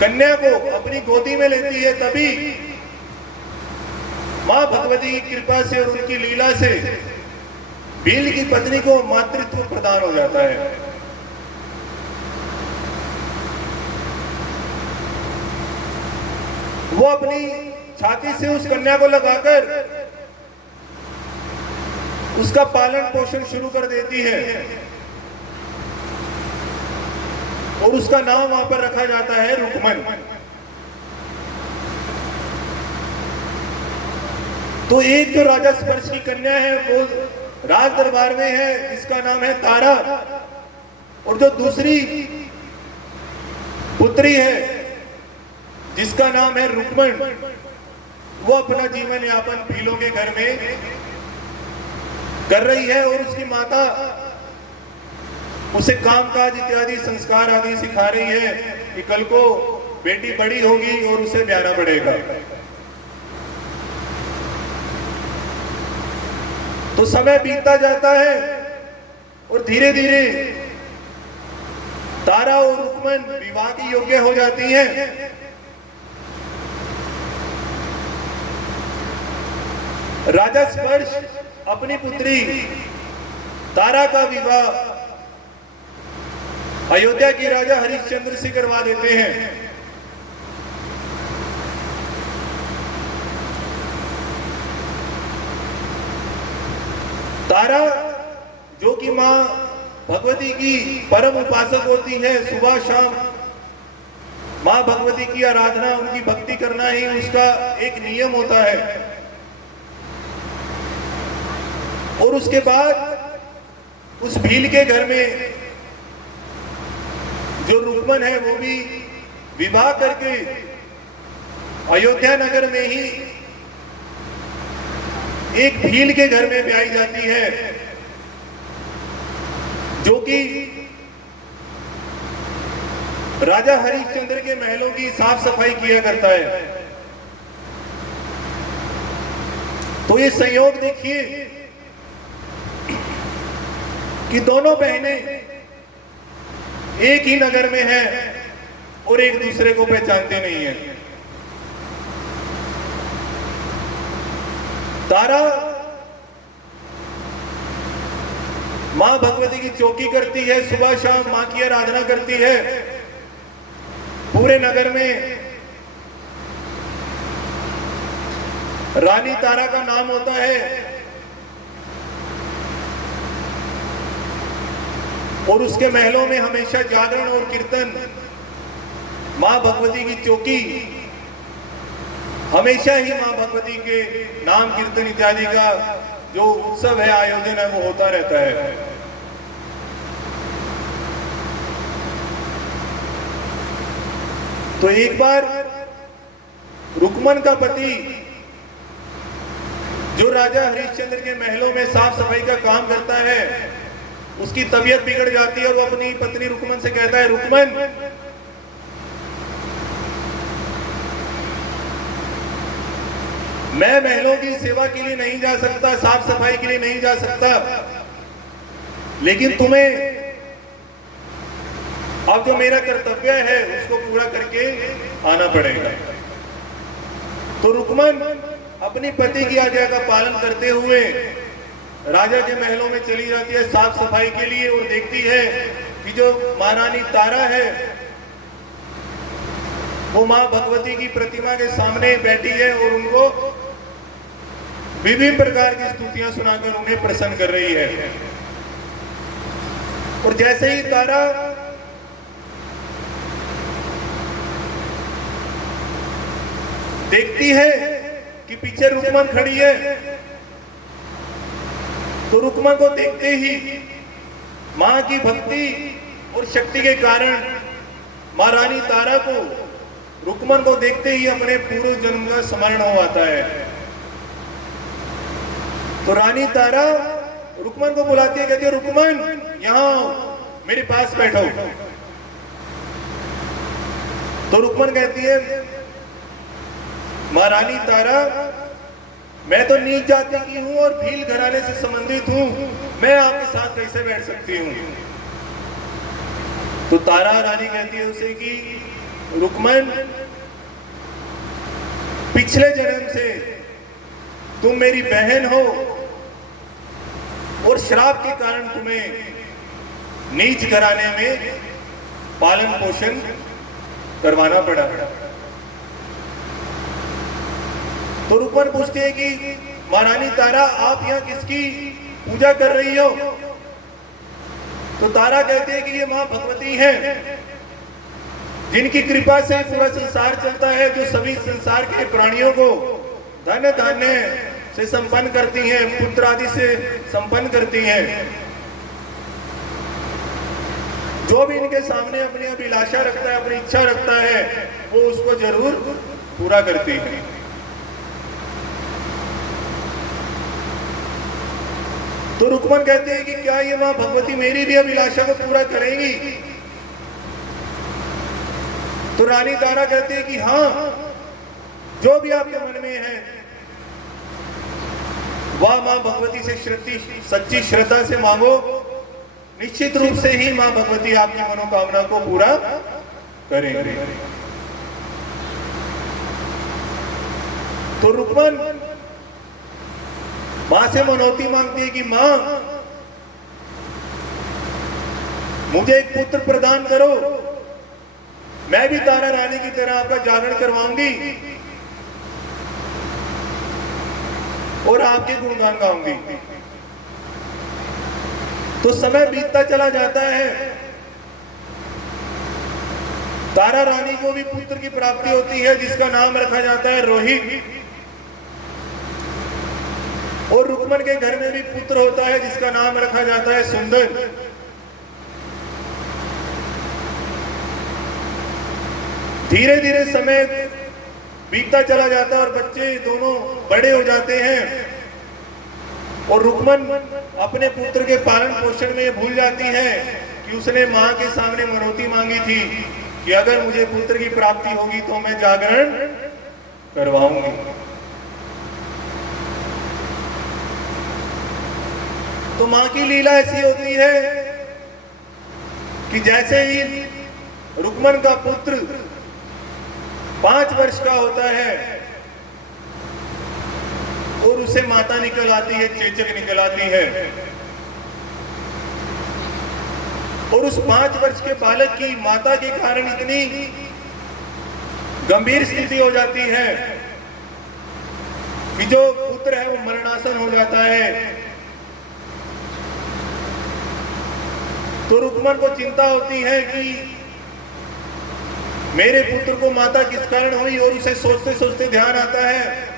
कन्या को अपनी गोदी में लेती है तभी मां भगवती की कृपा से और उनकी लीला से भील की पत्नी को मातृत्व प्रदान हो जाता है। वो अपनी छाती से उस कन्या को लगाकर उसका पालन पोषण शुरू कर देती है और उसका नाम वहां पर रखा जाता है रुक्मन। तो एक जो राजा स्पर्श की कन्या है वो राज दरबार में है जिसका नाम है तारा, और जो दूसरी पुत्री है जिसका नाम है रुक्मन, वो अपना जीवन यापन भीलों के घर में कर रही है और उसकी माता उसे कामकाज इत्यादि संस्कार आदि सिखा रही है कि कल को बेटी बड़ी होगी और उसे ब्याना पड़ेगा। तो समय बीतता जाता है और धीरे धीरे तारा और रुक्मन विवाह की योग्य हो जाती हैं। राजा स्पर्श अपनी पुत्री तारा का विवाह अयोध्या के राजा हरिश्चंद्र से करवा देते हैं। तारा जो कि मां भगवती की परम उपासक होती है, सुबह शाम मां भगवती की आराधना उनकी भक्ति करना ही उसका एक नियम होता है। और उसके बाद उस भील के घर में जो रुक्मन है वो भी विवाह करके अयोध्या नगर में ही एक भील के घर में ब्याई जाती है जो कि राजा हरिश्चंद्र के महलों की साफ सफाई किया करता है। तो ये संयोग देखिए कि दोनों बहनें एक ही नगर में हैं और एक दूसरे को पहचानते नहीं हैं। तारा मां भगवती की चौकी करती है, सुबह शाम मां की आराधना करती है। पूरे नगर में रानी तारा का नाम होता है और उसके महलों में हमेशा जागरण और कीर्तन, मां भगवती की चौकी हमेशा ही मां भगवती के नाम कीर्तन इत्यादि का जो उत्सव है, आयोजन है, वो होता रहता है। तो एक बार रुक्मन का पति जो राजा हरिश्चंद्र के महलों में साफ सफाई का काम करता है, उसकी तबीयत बिगड़ जाती है। वो अपनी पत्नी रुक्मन से कहता है, रुक्मन मैं महलों की सेवा के लिए नहीं जा सकता, साफ सफाई के लिए नहीं जा सकता, लेकिन तुम्हें अब जो मेरा कर्तव्य है उसको पूरा करके आना पड़ेगा। तो रुक्मन अपनी पति की आज्ञा का पालन करते हुए राजा के महलों में चली जाती है साफ सफाई के लिए और देखती है कि जो महारानी तारा है वो मां भगवती की प्रतिमा के सामने बैठी है और उनको विभिन्न प्रकार की स्तुतियां सुनाकर उन्हें प्रसन्न कर रही है। और जैसे ही तारा देखती है कि पीछे रुक्मन खड़ी है, तो रुक्मन को देखते ही मां की भक्ति और शक्ति के कारण मां रानी तारा को रुक्मन को देखते ही अपने पूर्व जन्म का स्मरण हो आता है। तो रानी तारा रुक्मन को बुलाती है, कहती है, रुक्मन यहाँ मेरे पास बैठो। तो रुक्मन कहती है, महारानी तारा, मैं तो नीच जाति की हूं और भील घराने से संबंधित हूं, मैं आपके साथ कैसे बैठ सकती हूं? तो तारा रानी कहती है उसे कि रुक्मन, पिछले जन्म से तुम मेरी बहन हो और श्राप के कारण तुम्हें नीच घराने में पालन पोषण करवाना पड़ा। तो रुक्मन पूछते हैं कि महारानी तारा, आप यहां किसकी पूजा कर रही हो? तो तारा कहते हैं कि ये मां भगवती है, जिनकी कृपा से पूरा संसार चलता है, जो सभी संसार के प्राणियों को धन धान्य से संपन्न करती हैं, पुत्र आदि से संपन्न करती हैं। जो भी इनके सामने अपनी अभिलाषा रखता है, अपनी इच्छा रखता है, वो उसको जरूर पूरा करती है। तो रुक्मन कहते हैं कि क्या ये मां भगवती मेरी भी अभिलाषा को पूरा करेंगी? तो रानी तारा कहती है कि हाँ, जो भी आपके मन में है वह मां भगवती से सच्ची श्रद्धा से मांगो, निश्चित रूप से ही मां भगवती आपकी मनोकामना को पूरा करेंगे। तो रुक्मन मां से मनौती मांगती है कि मां, मुझे एक पुत्र प्रदान करो, मैं भी तारा रानी की तरह आपका जागरण करवाऊंगी और आपके गुणगान गाऊंगी। तो समय बीतता चला जाता है, तारा रानी को भी पुत्र की प्राप्ति होती है, जिसका नाम रखा जाता है रोहित। और रुक्मन के घर में भी पुत्र होता है, जिसका नाम रखा जाता है सुंदर। धीरे धीरे समय बीतता चला जाता है और बच्चे दोनों बड़े हो जाते हैं, और रुक्मन अपने पुत्र के पालन पोषण में भूल जाती है कि उसने मां के सामने मनौती मांगी थी कि अगर मुझे पुत्र की प्राप्ति होगी तो मैं जागरण करवाऊंगी। तो मां की लीला ऐसी होती है कि जैसे ही रुक्मन का पुत्र 5 वर्ष का होता है और उसे माता निकल आती है, चेचक निकल आती है, और उस 5 वर्ष के बालक की माता के कारण इतनी गंभीर स्थिति हो जाती है कि जो पुत्र है वो मरणासन हो जाता है। तो रुक्मन को चिंता होती है कि मेरे पुत्र को माता किस कारण हुई, और उसे सोचते सोचते ध्यान आता है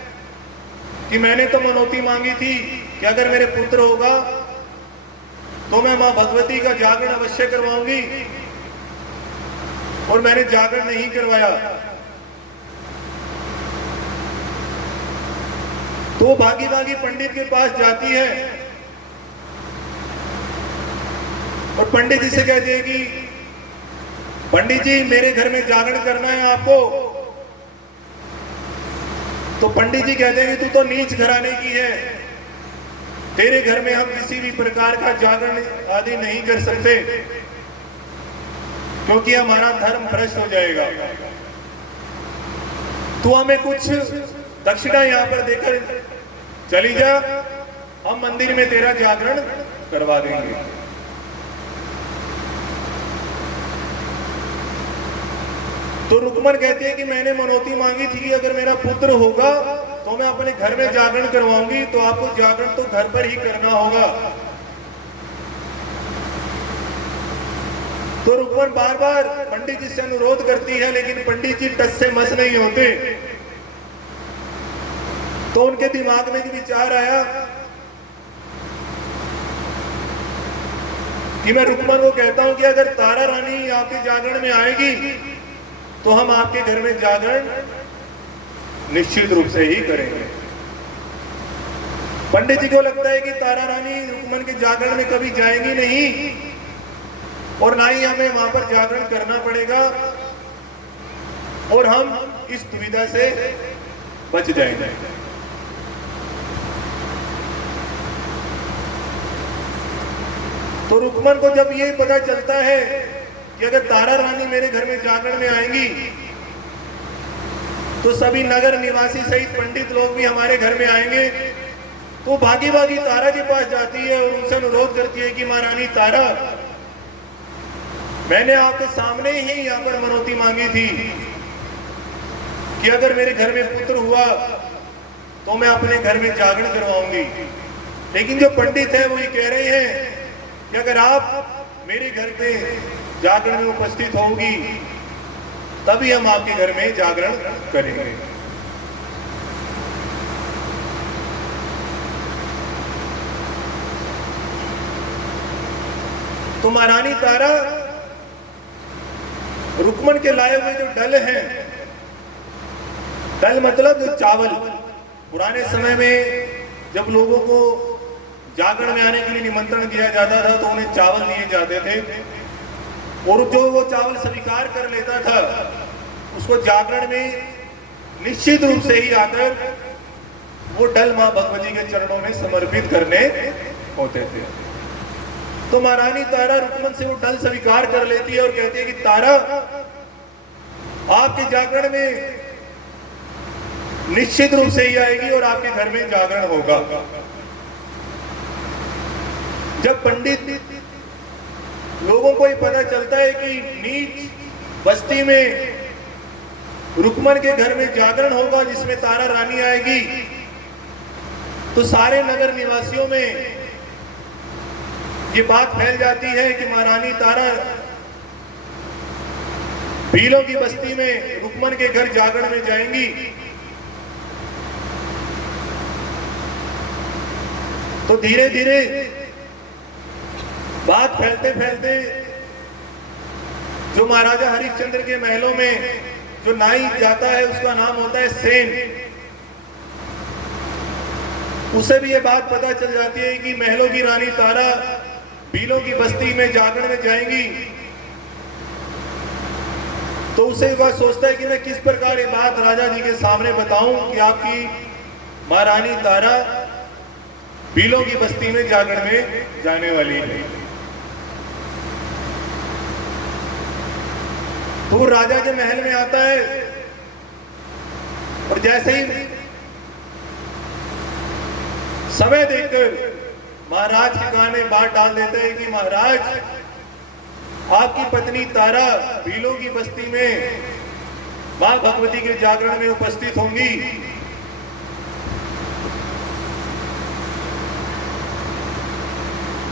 कि मैंने तो मनौती मांगी थी कि अगर मेरे पुत्र होगा तो मैं मां भगवती का जागरण अवश्य करवाऊंगी, और मैंने जागरण नहीं करवाया। तो भागी भागी पंडित के पास जाती है और पंडित जी से कहती है कि पंडित जी, मेरे घर में जागरण करना है आपको। तो पंडित जी कहते हैं कि तू तो नीच घराने की है, तेरे घर में हम किसी भी प्रकार का जागरण आदि नहीं कर सकते, क्योंकि हमारा धर्म भ्रष्ट हो जाएगा। तू हमें कुछ दक्षिणा यहां पर देकर चली जा, हम मंदिर में तेरा जागरण करवा देंगे। तो रुक्मन कहती है कि मैंने मनौती मांगी थी कि अगर मेरा पुत्र होगा तो मैं अपने घर में जागरण करवाऊंगी, तो आपको जागरण तो घर पर ही करना होगा। तो रुक्मन बार बार पंडित जी से अनुरोध करती है, लेकिन पंडित जी टस से मस नहीं होते। तो उनके दिमाग में एक विचार आया कि मैं रुक्मन को कहता हूं कि अगर तारा रानी आपके जागरण में आएगी तो हम आपके घर में जागरण निश्चित रूप से ही करेंगे। पंडित जी को लगता है कि तारा रानी रुक्मन के जागरण में कभी जाएंगी नहीं, और ना ही हमें वहां पर जागरण करना पड़ेगा। और हम इस दुविधा से बच जाएंगे। तो रुक्मन को जब ये पता चलता है कि अगर तारा रानी मेरे घर में जागरण में आएंगी तो सभी नगर निवासी सहित पंडित लोग भी हमारे घर में आएंगे, तो भागी भागी तारा के पास जाती है और उनसे अनुरोध करती है कि महारानी तारा, मैंने आपके सामने ही यहाँ पर मनौती मांगी थी कि अगर मेरे घर में पुत्र हुआ तो मैं अपने घर में जागरण करवाऊंगी। लेकिन जो पंडित है वो ये कह रहे हैं कि अगर आप मेरे घर पे जागरण में उपस्थित होंगी तभी हम आपके घर में जागरण करेंगे। तो महारानी तारा रुक्मन के लाए हुए जो डल हैं, डल मतलब जो चावल, पुराने समय में जब लोगों को जागरण में आने के लिए निमंत्रण दिया जाता था तो उन्हें चावल दिए जाते थे, और जो वो चावल स्वीकार कर लेता था उसको जागरण में निश्चित रूप से ही आकर वो डल मां भगवती के चरणों में समर्पित करने होते थे। तो महारानी तारा रुक्मन से वो डल स्वीकार कर लेती है और कहती है कि तारा, आपके जागरण में निश्चित रूप से ही आएगी और आपके घर में जागरण होगा। जब पंडित लोगों को ये पता चलता है कि नीच बस्ती में रुक्मन के घर में जागरण होगा जिसमें तारा रानी आएगी, तो सारे नगर निवासियों में ये बात फैल जाती है कि महारानी तारा भीलों की बस्ती में रुक्मन के घर जागरण में जाएंगी। तो धीरे धीरे बात फैलते फैलते जो महाराजा हरिश्चंद्र के महलों में जो नाई जाता है उसका नाम होता है सेन, उसे भी ये बात पता चल जाती है कि महलों की रानी तारा भीलों की बस्ती में जागरण में जाएंगी। तो उसे वह सोचता है कि मैं किस प्रकार ये बात राजा जी के सामने बताऊं कि आपकी महारानी तारा भीलों की बस्ती में जागरण में जाने वाली है। तो वो राजा के महल में आता है और जैसे ही समय देखकर महाराज के कान में बात डाल देते हैं कि महाराज, आपकी पत्नी तारा भीलों की बस्ती में मां भगवती के जागरण में उपस्थित होंगी।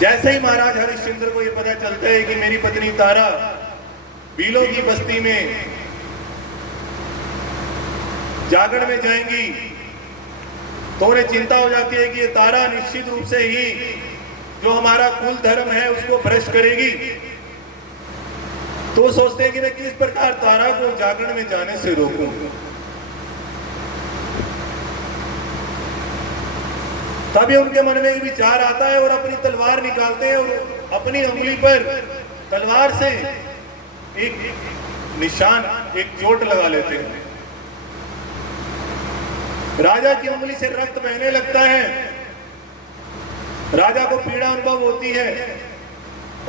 जैसे ही महाराज हरिश्चंद्र को यह पता चलता है कि मेरी पत्नी तारा भीलों की बस्ती में जागरण में जाएंगी, तो उन्हें चिंता हो जाती है कि ये तारा निश्चित रूप से ही जो हमारा कुल धर्म है उसको भ्रष्ट करेगी। तो वो सोचते हैं कि मैं किस प्रकार तारा को जागरण में जाने से रोकूं। तभी उनके मन में एक विचार आता है और अपनी तलवार निकालते हैं और अपनी उंगली पर तलवार से एक निशान, एक चोट लगा लेते हैं। राजा की उंगली से रक्त बहने लगता है। राजा को पीड़ा अनुभव होती है।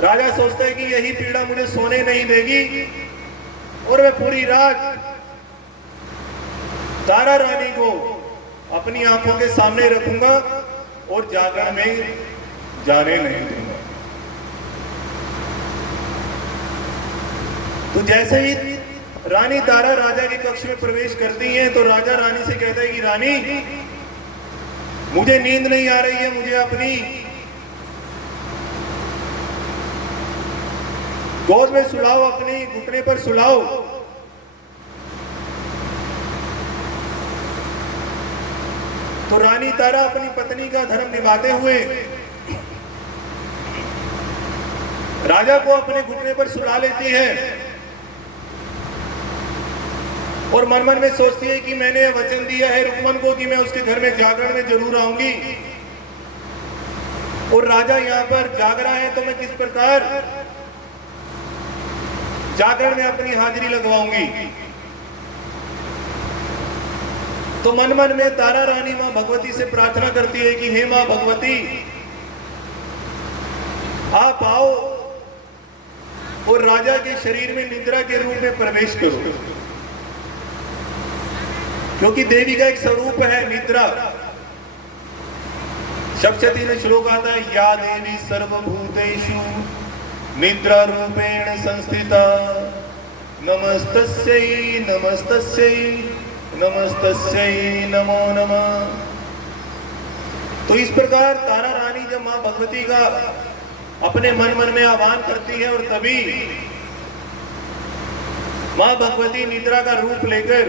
राजा सोचता है कि यही पीड़ा मुझे सोने नहीं देगी और मैं पूरी रात तारा रानी को अपनी आंखों के सामने रखूंगा और जागरण में जाने नहीं दूंगा। तो जैसे ही रानी तारा राजा के कक्ष में प्रवेश करती हैं तो राजा रानी से कहता है कि रानी, मुझे नींद नहीं आ रही है, मुझे अपनी गोद में सुलाओ, अपनी घुटने पर सुलाओ। तो रानी तारा अपनी पत्नी का धर्म निभाते हुए राजा को अपने घुटने पर सुला लेती है और मन मन में सोचती है कि मैंने वचन दिया है रुक्मन को कि मैं उसके घर में जागरण में जरूर आऊंगी, और राजा यहाँ पर जाग रहा है तो मैं किस प्रकार जागरण में अपनी हाजिरी लगवाऊंगी। तो मन मन में तारा रानी मां भगवती से प्रार्थना करती है कि हे मां भगवती, आप आओ और राजा के शरीर में निद्रा के रूप में प्रवेश करो, क्योंकि देवी का एक स्वरूप है निद्रा। सप्तशती में श्लोक आता है, या देवी सर्वभूतेषु निद्रा रूपेण संस्थिता, नमस्तस्यै नमस्तस्यै नमस्तस्यै नमो नमः। तो इस प्रकार तारा रानी जब मां भगवती का अपने मन मन में आह्वान करती है और तभी मां भगवती निद्रा का रूप लेकर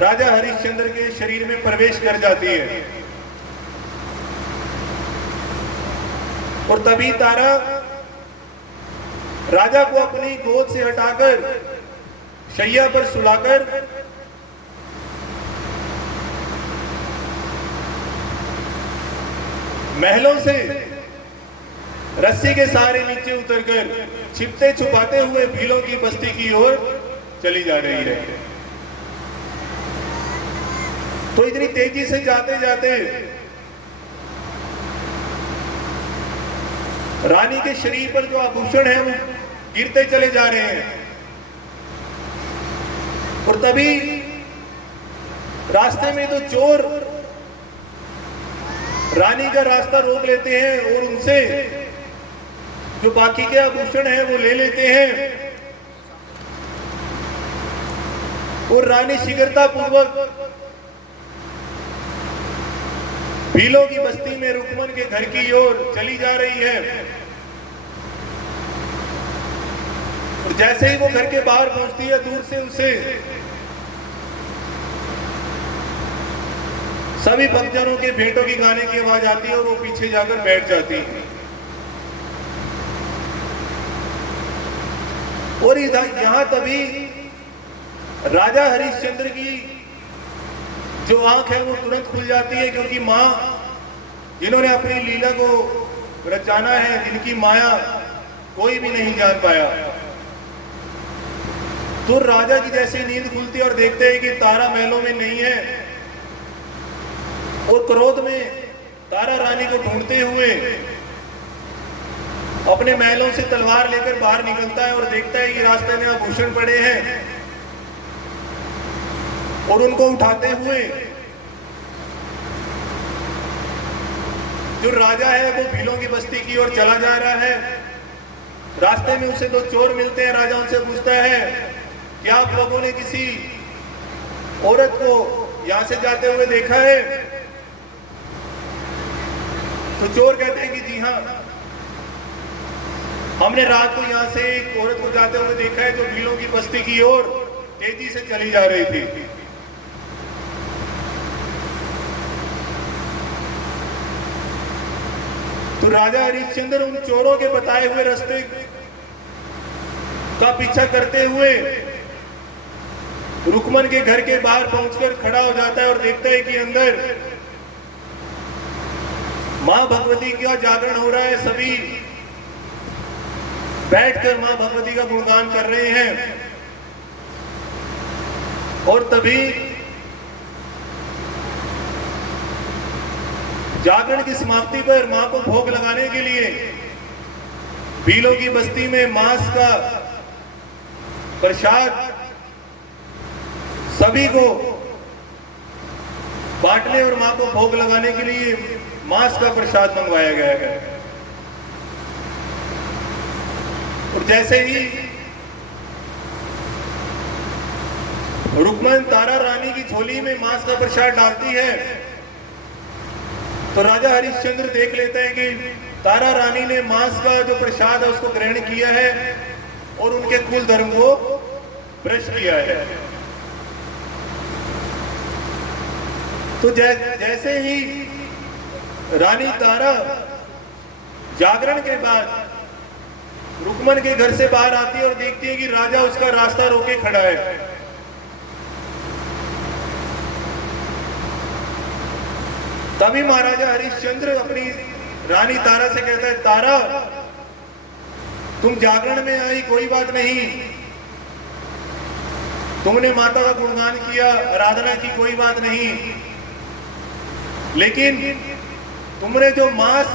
राजा हरिश्चंद्र के शरीर में प्रवेश कर जाती है। और तभी तारा राजा को अपनी गोद से हटाकर शैया पर सुलाकर महलों से रस्सी के सहारे नीचे उतरकर छिपते छुपाते हुए भीलों की बस्ती की ओर चली जा रही है। तो इतनी तेजी से जाते जाते रानी के शरीर पर जो आभूषण है वो गिरते चले जा रहे हैं। और तभी रास्ते में तो चोर रानी का रास्ता रोक लेते हैं और उनसे जो बाकी के आभूषण है वो ले लेते हैं। और रानी शीघ्रता पूर्वक भीलों की बस्ती में रुक्मन के घर की ओर चली जा रही है। और जैसे ही वो घर के बाहर पहुंचती है, दूर से उसे सभी भक्तजनों के भेंटों की गाने की आवाज आती है और वो पीछे जाकर बैठ जाती है। और इधर यहां तभी राजा हरिश्चंद्र की जो आंख है वो तुरंत खुल जाती है, क्योंकि मां जिन्होंने अपनी लीला को रचाना है, जिनकी माया कोई भी नहीं जान पाया। तो राजा की जैसे नींद खुलती है और देखते हैं कि तारा महलों में नहीं है, और क्रोध में तारा रानी को ढूंढते हुए अपने महलों से तलवार लेकर बाहर निकलता है और देखता है कि रास्ते में आभूषण पड़े हैं। और उनको उठाते हुए जो राजा है वो भीलों की बस्ती की ओर चला जा रहा है। रास्ते में उसे दो चोर मिलते हैं। राजा उनसे पूछता है कि आप लोगों ने किसी औरत को यहां से जाते हुए देखा है? तो चोर कहते हैं कि जी हां, हमने रात को यहां से एक औरत को जाते हुए देखा है जो भीलों की बस्ती की ओर तेजी से चली जा रही थी। तो राजा हरिश्चंद्र उन चोरों के बताए हुए रास्ते का पीछा करते हुए रुक्मन के घर के बाहर पहुंचकर खड़ा हो जाता है और देखता है कि अंदर मां भगवती का जागरण हो रहा है। सभी बैठकर मां भगवती का गुणगान कर रहे हैं। और तभी जागरण की समाप्ति पर मां को भोग लगाने के लिए भीलों की बस्ती में मांस का प्रसाद सभी को बांटने और मां को भोग लगाने के लिए मांस का प्रसाद मंगवाया गया है। और जैसे ही रुक्मन तारा रानी की झोली में मांस का प्रसाद डालती है तो राजा हरिश्चंद्र देख लेते हैं कि तारा रानी ने मांस का जो प्रसाद है उसको ग्रहण किया है और उनके कुल धर्म को भ्रष्ट किया है। तो जैसे ही रानी तारा जागरण के बाद रुक्मन के घर से बाहर आती है और देखती है कि राजा उसका रास्ता रोके खड़ा है। तभी महाराजा हरिश्चंद्र अपनी रानी तारा से कहता है, तारा तुम जागरण में आई कोई बात नहीं, तुमने माता का गुणगान किया, आराधना की, कोई बात नहीं, लेकिन तुमने जो मांस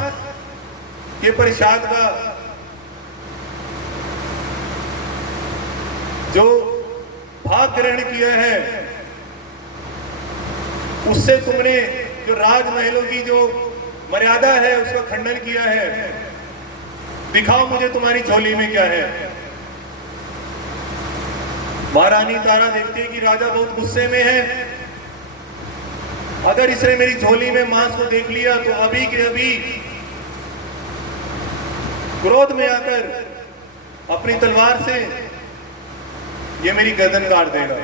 के प्रसाद का जो भाग ग्रहण किया है, उससे तुमने जो राजमहलों की जो मर्यादा है उसका खंडन किया है। दिखाओ मुझे तुम्हारी झोली में क्या है। महारानी तारा देखती है कि राजा बहुत गुस्से में है। अगर इसने मेरी झोली में मांस को देख लिया तो अभी के अभी क्रोध में आकर अपनी तलवार से ये मेरी गर्दन काट देगा।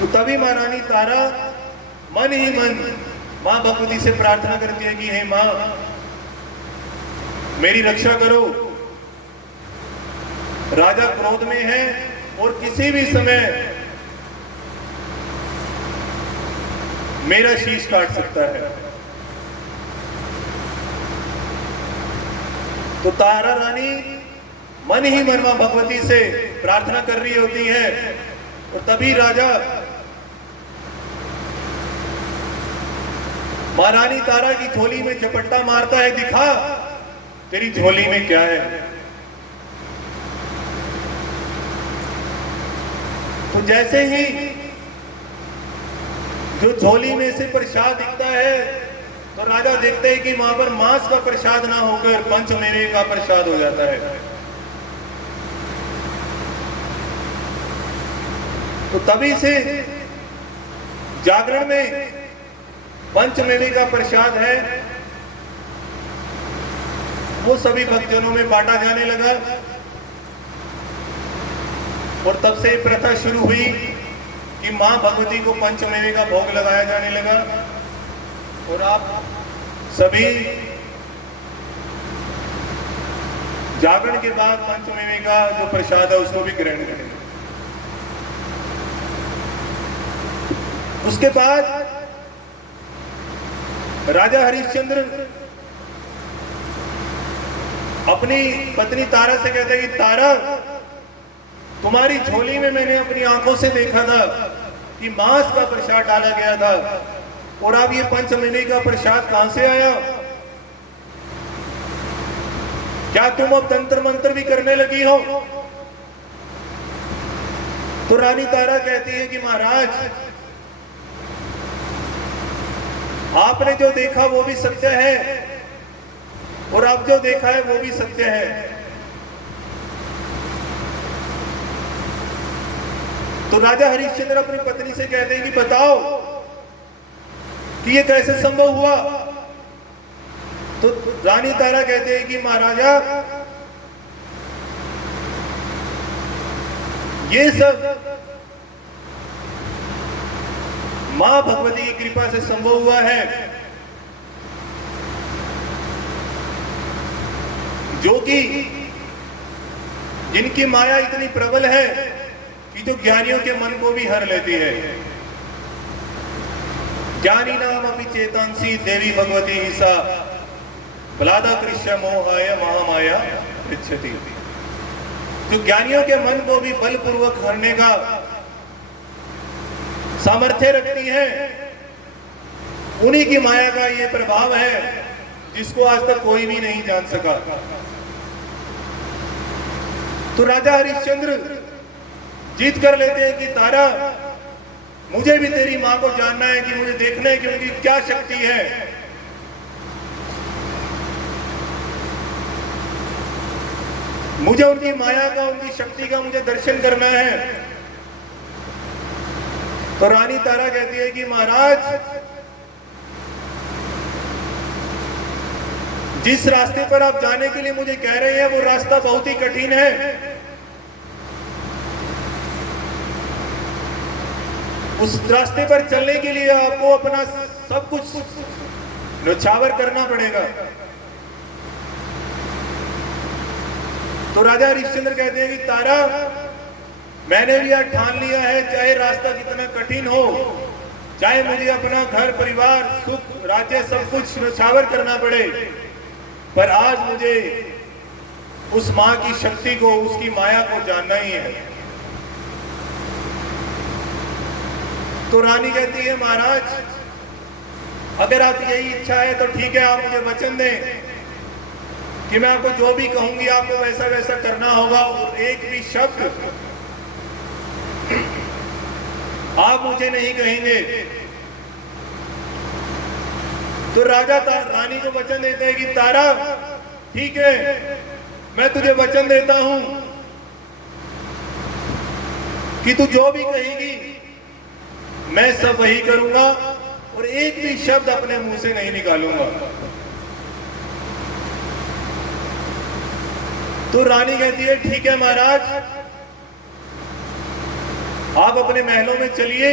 तो तभी महारानी तारा मन ही मन मां भगवती से प्रार्थना करती है कि हे मां, मेरी रक्षा करो। राजा क्रोध में है और किसी भी समय मेरा शीश काट सकता है। तो तारा रानी मन ही मन मां भगवती से प्रार्थना कर रही होती है और तभी राजा महारानी तारा की झोली में झपट्टा मारता है, दिखा तेरी झोली में क्या है। तो जैसे ही जो झोली में से प्रसाद दिखता है तो राजा देखते हैं कि वहां पर मांस का प्रसाद ना होकर पंचमेवे का प्रसाद हो जाता है। तो तभी से जागरण में पंचमेवे का प्रसाद है वो सभी भक्तजनों में बांटा जाने लगा और तब से प्रथा शुरू हुई कि मां भगवती को पंचमेवे का भोग लगाया जाने लगा और आप सभी जागरण के बाद पंचमेवे का जो प्रसाद है उसको भी ग्रहण करें। उसके बाद राजा हरिश्चंद्र अपनी पत्नी तारा से कहते हैं कि तारा, तुम्हारी झोली में मैंने अपनी आंखों से देखा था कि मांस का प्रसाद डाला गया था और अब ये पंचमेवे का प्रसाद कहां से आया? क्या तुम अब तंत्र मंत्र भी करने लगी हो? तो रानी तारा कहती है कि महाराज, आपने जो देखा वो भी सत्य है और अब जो देखा है वो भी सत्य है। तो राजा हरिश्चंद्र अपनी पत्नी से कहते हैं कि बताओ कि ये कैसे संभव हुआ? तो रानी तारा कहते हैं कि महाराजा, ये सब मां भगवती की कृपा से संभव हुआ है, जो कि जिनकी माया इतनी प्रबल है कि जो ज्ञानियों के मन को भी हर लेती है। ज्ञानी नाम अपि चेतांसी देवी भगवती ईसा बलादा कृष्ण मोहाय महामाया पृच्छति। जो ज्ञानियों के मन को भी बलपूर्वक हरने का सामर्थ्य रखती है, उन्हीं की माया का ये प्रभाव है जिसको आज तक कोई भी नहीं जान सका। तो राजा हरिश्चंद्र जीत कर लेते हैं कि तारा, मुझे भी तेरी मां को जानना है, कि मुझे देखना है कि उनकी क्या शक्ति है। मुझे उनकी माया का, उनकी शक्ति का मुझे दर्शन करना है। तो रानी तारा कहती है कि महाराज, जिस रास्ते पर आप जाने के लिए मुझे कह रहे हैं वो रास्ता बहुत ही कठिन है। उस रास्ते पर चलने के लिए आपको अपना सब कुछ न्यौछावर करना पड़ेगा। तो राजा हरिश्चंद्र कहते हैं कि तारा, मैंने भी आज ठान लिया है, चाहे रास्ता कितना कठिन हो, चाहे मुझे अपना घर परिवार सुख राज्य सब कुछ न्यौछावर करना पड़े, पर आज मुझे उस मां की शक्ति को, उसकी माया को जानना ही है। तो रानी कहती है महाराज अगर आप यही इच्छा है तो ठीक है, आप मुझे वचन दें कि मैं आपको जो भी कहूंगी आपको वैसा वैसा करना होगा, और एक भी शब्द आप मुझे नहीं कहेंगे। तो राजा रानी को वचन देते हैं कि तारा ठीक है, मैं तुझे वचन देता हूं कि तू जो भी कहेगी मैं सब वही करूंगा और एक भी शब्द अपने मुंह से नहीं निकालूंगा। तो रानी कहती है ठीक है महाराज, आप अपने महलों में चलिए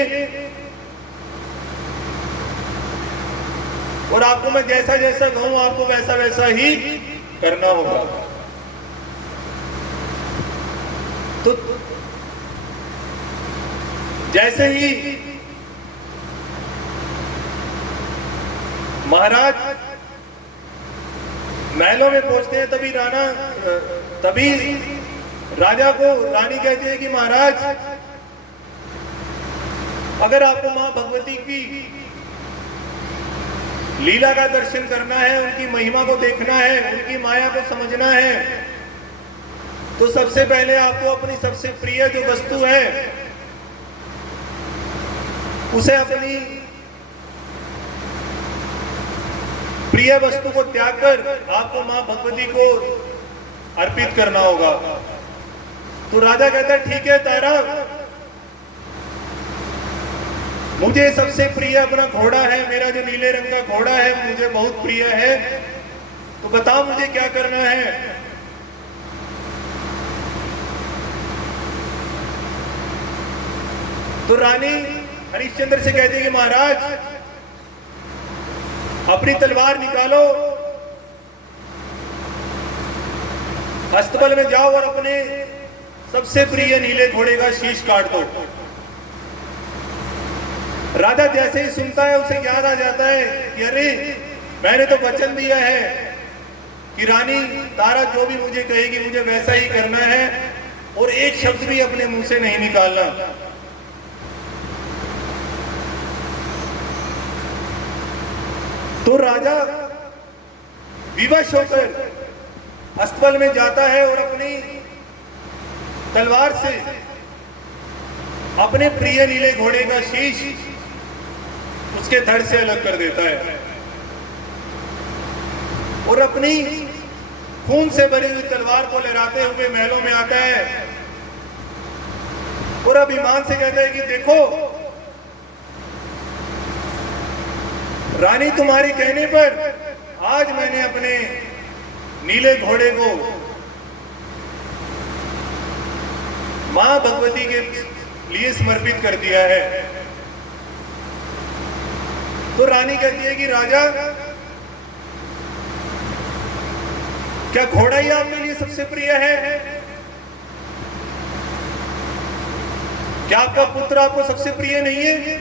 और आपको मैं जैसा जैसा कहूं आपको वैसा वैसा ही करना होगा। तो जैसे ही महाराज महलों में पहुंचते हैं तभी राजा को रानी कहती है कि महाराज अगर आपको मां भगवती की लीला का दर्शन करना है, उनकी महिमा को देखना है, उनकी माया को समझना है, तो सबसे पहले आपको अपनी सबसे प्रिय जो वस्तु है उसे अपनी प्रिय वस्तु को त्याग कर आपको मां भगवती को अर्पित करना होगा। तो राजा कहता है ठीक है तारा, मुझे सबसे प्रिय अपना घोड़ा है, मेरा जो नीले रंग का घोड़ा है मुझे बहुत प्रिय है, तो बताओ मुझे क्या करना है। तो रानी हरिश्चंद्र से कहती है कि महाराज अपनी तलवार निकालो, अस्तबल में जाओ और अपने सबसे प्रिय नीले घोड़े का शीश काट दो। राजा जैसे ही सुनता है उसे याद आ जाता है कि अरे मैंने तो वचन दिया है कि रानी तारा जो भी मुझे कहेगी मुझे वैसा ही करना है और एक शब्द भी अपने मुंह से नहीं निकालना। तो राजा विवश होकर अस्तबल में जाता है और अपनी तलवार से अपने प्रिय नीले घोड़े का शीश उसके धड़ से अलग कर देता है और अपनी खून से भरी हुई तलवार को लहराते हुए महलों में आता है और अभिमान से कहता है कि देखो रानी, तुम्हारे कहने पर आज मैंने अपने नीले घोड़े को मां भगवती के लिए समर्पित कर दिया है। तो रानी कहती है कि राजा, क्या घोड़ा ही आपके लिए सबसे प्रिय है? क्या आपका पुत्र आपको सबसे प्रिय नहीं है?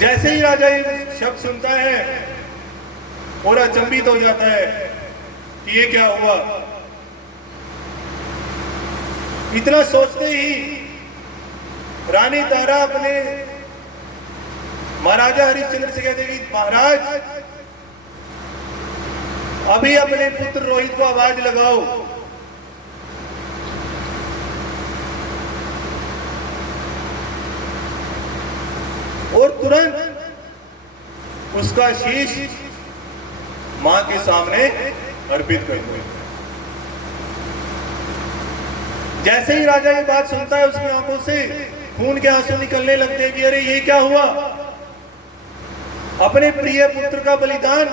जैसे ही राजा ये शब्द सुनता है और अचंभित हो जाता है कि ये क्या हुआ। इतना सोचते ही रानी तारा अपने महाराजा हरिश्चंद्र से कहते कि महाराज अभी अपने पुत्र रोहित को आवाज लगाओ। और तुरंत उसका शीश मां के सामने अर्पित कर दो। जैसे ही राजा ये बात सुनता है उसकी आंखों से खून के आंसू निकलने लगते हैं कि अरे ये क्या हुआ, अपने प्रिय पुत्र का बलिदान।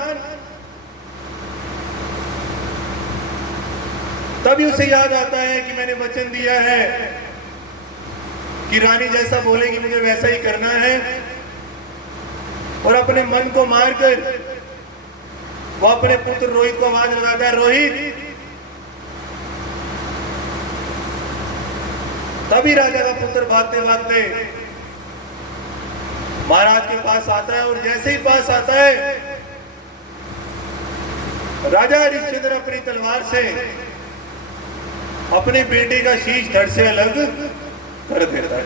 तभी उसे याद आता है कि मैंने वचन दिया है कि रानी जैसा बोलेगी मुझे वैसा ही करना है, और अपने मन को मारकर वो अपने पुत्र रोहित को आवाज लगाता है, रोहित। तभी राजा का पुत्र भागते भागते महाराज के पास आता है, और जैसे ही पास आता है राजा हरिश्चंद्र अपनी तलवार से अपने बेटे का शीश धड़ से अलग कर देता है।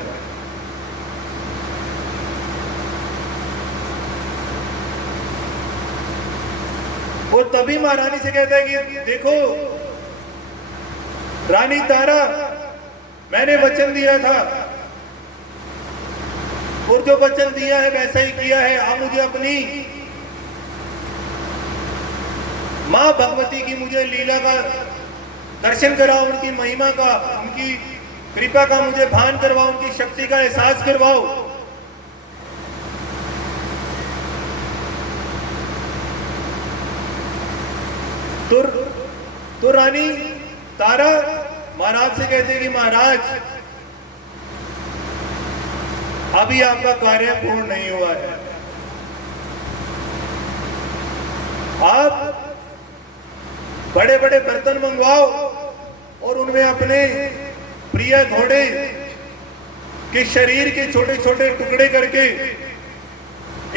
वो तभी महारानी से कहता है कि देखो रानी तारा, मैंने वचन दिया था और जो वचन दिया है वैसा ही किया है। आप मुझे अपनी मां भगवती की मुझे लीला का दर्शन कराओ, उनकी महिमा का, उनकी कृपा का मुझे भान करवाओ, उनकी शक्ति का एहसास करवाओ। तो रानी तारा महाराज से कहते हैं कि महाराज, अभी आपका कार्य पूर्ण नहीं हुआ है। आप बड़े बड़े बर्तन मंगवाओ और उनमें अपने प्रिय घोड़े के शरीर के छोटे छोटे टुकड़े करके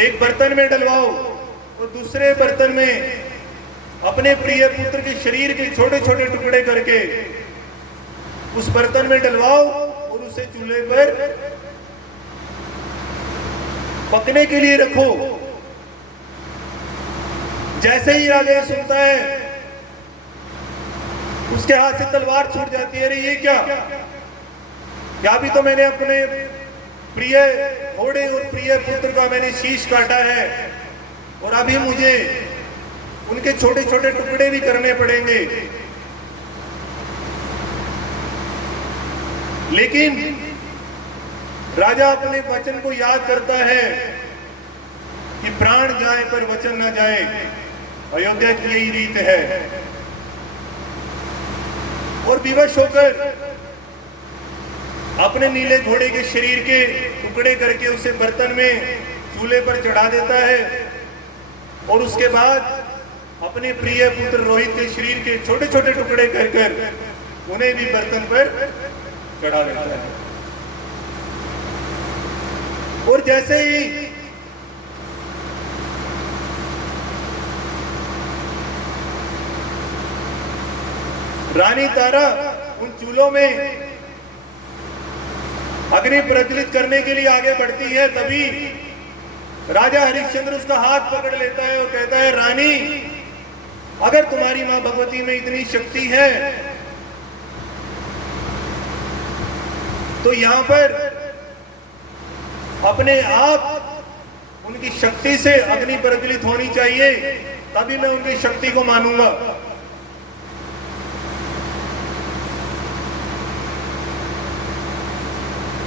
एक बर्तन में डलवाओ और दूसरे बर्तन में अपने प्रिय पुत्र के शरीर के छोटे छोटे टुकड़े करके उस बर्तन में डलवाओ और उसे चूल्हे पर पकने के लिए रखो। जैसे ही राजा सुनता है, उसके हाथ से तलवार छूट जाती है। अरे ये क्या अभी तो मैंने अपने प्रिय घोड़े और प्रिय पुत्र का मैंने शीश काटा है और अभी मुझे उनके छोटे छोटे टुकड़े भी करने पड़ेंगे। लेकिन राजा अपने वचन को याद करता है कि प्राण जाए पर वचन न जाए। अयोध्या की यही रीत है। और विवश होकर अपने नीले घोड़े के शरीर के टुकड़े करके उसे बर्तन में चूल्हे पर चढ़ा देता है और उसके बाद अपने प्रिय पुत्र रोहित के शरीर के छोटे छोटे टुकड़े कर कर उन्हें भी बर्तन पर चढ़ा देता है। और जैसे ही रानी तारा उन चूल्हों में अग्नि प्रज्वलित करने के लिए आगे बढ़ती है, तभी राजा हरिश्चंद्र उसका हाथ पकड़ लेता है और कहता है, रानी, अगर तुम्हारी मां भगवती में इतनी शक्ति है तो यहां पर अपने आप उनकी शक्ति से अग्नि प्रज्वलित होनी चाहिए, तभी मैं उनकी शक्ति को मानूंगा।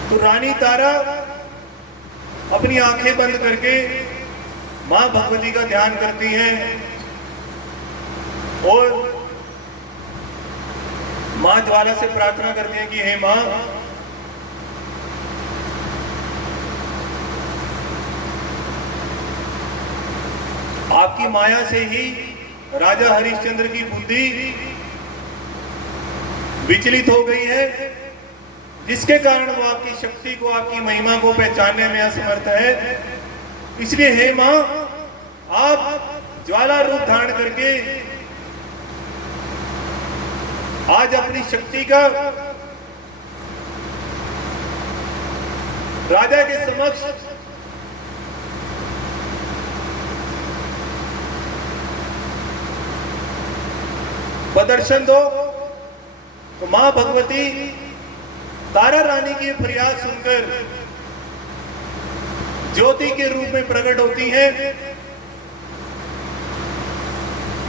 तो रानी तारा अपनी आंखें बंद करके मां भगवती का ध्यान करती हैं और मां ज्वाला से प्रार्थना करती हैं कि हे मां, आपकी माया से ही राजा हरिश्चंद्र की बुद्धि विचलित हो गई है, जिसके कारण वो आपकी शक्ति को, आपकी महिमा को पहचानने में असमर्थ है। इसलिए हे मां, आप ज्वाला रूप धारण करके आज अपनी शक्ति का राजा के समक्ष प्रदर्शन दो। तो मां भगवती तारा रानी की फरियाद सुनकर ज्योति के रूप में प्रकट होती हैं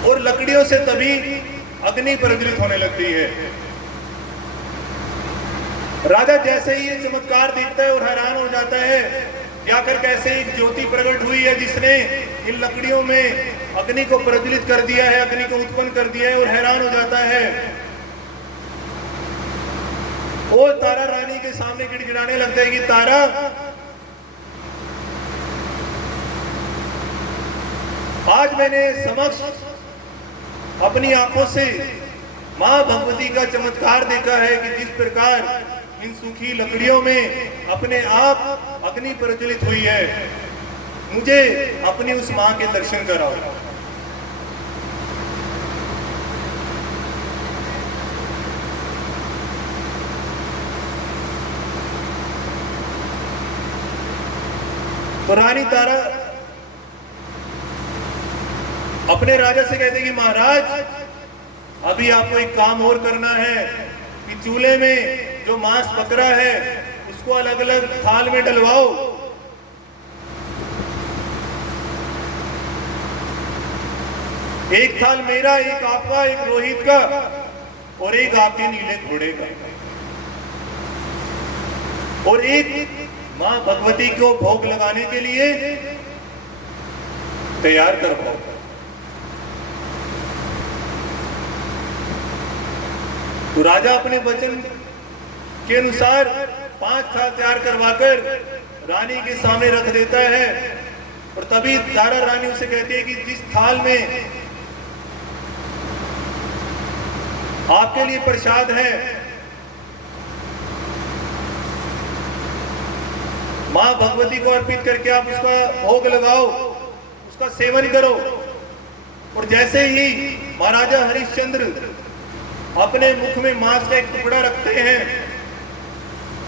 और लकड़ियों से तभी अग्नि प्रज्वलित होने लगती है। राजा जैसे ही ये चमत्कार देखता है और हैरान हो जाता है कि आखिर कैसे एक ज्योति प्रकट हुई है जिसने इन लकड़ियों में अग्नि को प्रज्वलित कर दिया है, अग्नि को उत्पन्न कर दिया है, और हैरान हो जाता है। वो तारा रानी के सामने गिड़गिड़ाने लगता है कि तारा, आज मैंने समक्ष अपनी आंखों से मां भगवती का चमत्कार देखा है कि जिस प्रकार इन सूखी लकड़ियों में अपने आप अग्नि प्रज्वलित हुई है, मुझे अपनी उस मां के दर्शन कराओ। तो रानी तारा अपने राजा से कहते कि महाराज अभी आपको एक काम और करना है कि चूल्हे में जो मांस पकड़ा है उसको अलग अलग थाल में डलवाओ। एक थाल मेरा, एक आपका, एक रोहित का और एक आपके नीले घोड़े का, और एक मां भगवती को भोग लगाने के लिए तैयार करवाओ। तो राजा अपने वचन के अनुसार 5 थाल तैयार करवाकर रानी के सामने रख देता है। और तभी तारा रानी उसे कहती है कि जिस थाल में आपके लिए प्रसाद है मां भगवती को अर्पित करके आप उसका भोग लगाओ, उसका सेवन करो। और जैसे ही महाराजा हरिश्चंद्र अपने मुख में मांस का एक टुकड़ा रखते हैं,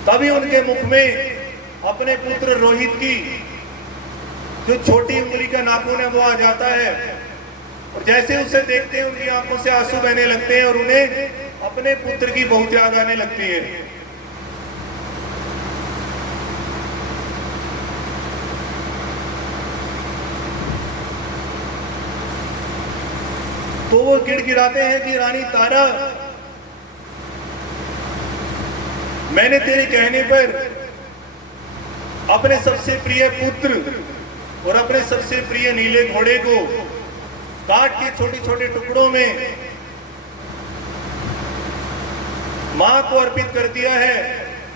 तभी उनके मुख में अपने पुत्र रोहित की जो छोटी उंगली का नाखून है वो आ जाता है। और जैसे उसे देखते हैं उनकी आंखों से आंसू बहने लगते हैं और उन्हें अपने पुत्र की बहुत याद आने लगती है। तो वो गिड़गिड़ाते हैं कि रानी तारा, मैंने तेरे कहने पर अपने सबसे प्रिय पुत्र और अपने सबसे प्रिय नीले घोड़े को काट के छोटे छोटे टुकड़ों में मां को अर्पित कर दिया है,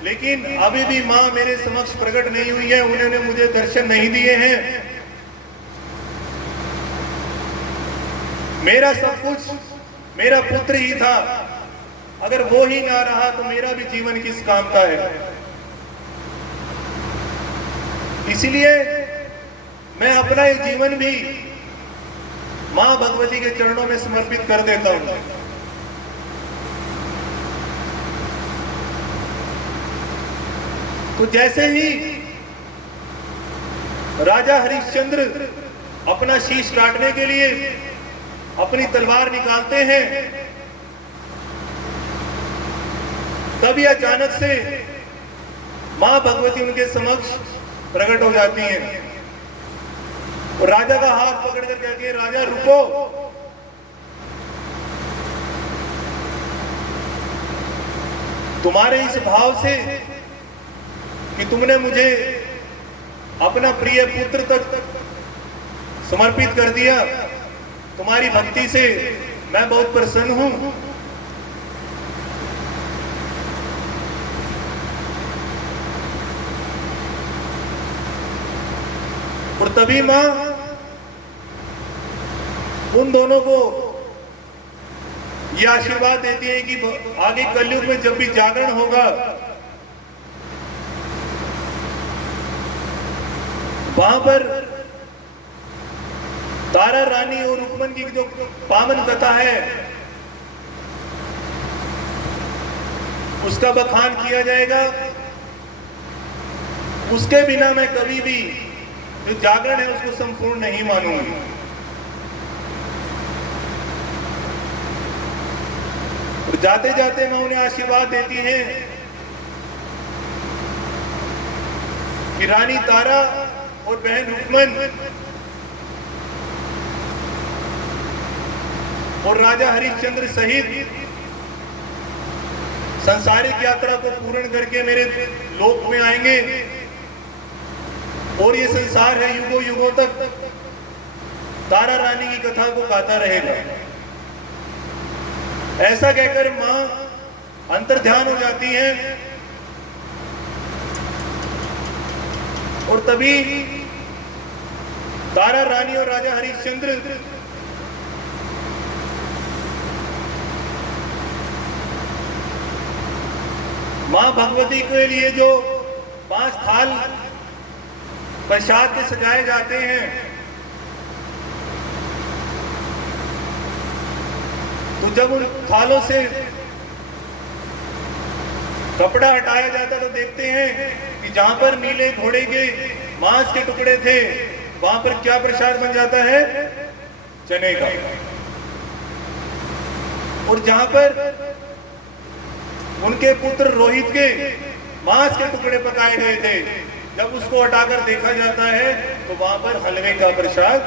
लेकिन अभी भी मां मेरे समक्ष प्रकट नहीं हुई है, उन्होंने मुझे दर्शन नहीं दिए हैं। मेरा सब कुछ मेरा पुत्र ही था, अगर वो ही ना रहा तो मेरा भी जीवन किस काम का है। इसलिए मैं अपना ये जीवन भी मां भगवती के चरणों में समर्पित कर देता हूं। तो जैसे ही राजा हरिश्चंद्र अपना शीश काटने के लिए अपनी तलवार निकालते हैं, तभी अचानक से मां भगवती उनके समक्ष प्रकट हो जाती हैं और राजा का हाथ पकड़कर कहती है, राजा रुको। तुम्हारे इस भाव से कि तुमने मुझे अपना प्रिय पुत्र तक समर्पित कर दिया, तुम्हारी भक्ति से मैं बहुत प्रसन्न हूं। और तभी मां उन दोनों को यह आशीर्वाद देती है कि आगे कलयुग में जब भी जागरण होगा, वहां पर तारा रानी और रुक्मन की जो पावन कथा है उसका बखान किया जाएगा। उसके बिना मैं कभी भी जो जागरण है उसको संपूर्ण नहीं मानूंगी। और जाते जाते मैं उन्हें आशीर्वाद देती हैं कि रानी तारा और बहन रुक्मन और राजा हरिश्चंद्र सहित सांसारिक यात्रा को पूर्ण करके मेरे लोक में आएंगे और ये संसार है युगों युगों तक तारा रानी की कथा को गाता रहेगा। ऐसा कहकर मां अंतर्ध्यान हो जाती है और तभी तारा रानी और राजा हरिश्चंद्र मां भगवती के लिए जो 5 थाल प्रसाद के सजाए जाते हैं, तो जब उन थालों से कपड़ा हटाया जाता तो देखते हैं कि जहां पर नीले घोड़े के मांस के टुकड़े थे वहां पर क्या प्रसाद बन जाता है, चने का। और जहां पर उनके पुत्र रोहित के मांस के टुकड़े पकाए गए थे, जब उसको हटाकर देखा जाता है तो वहां पर हलवे का प्रसाद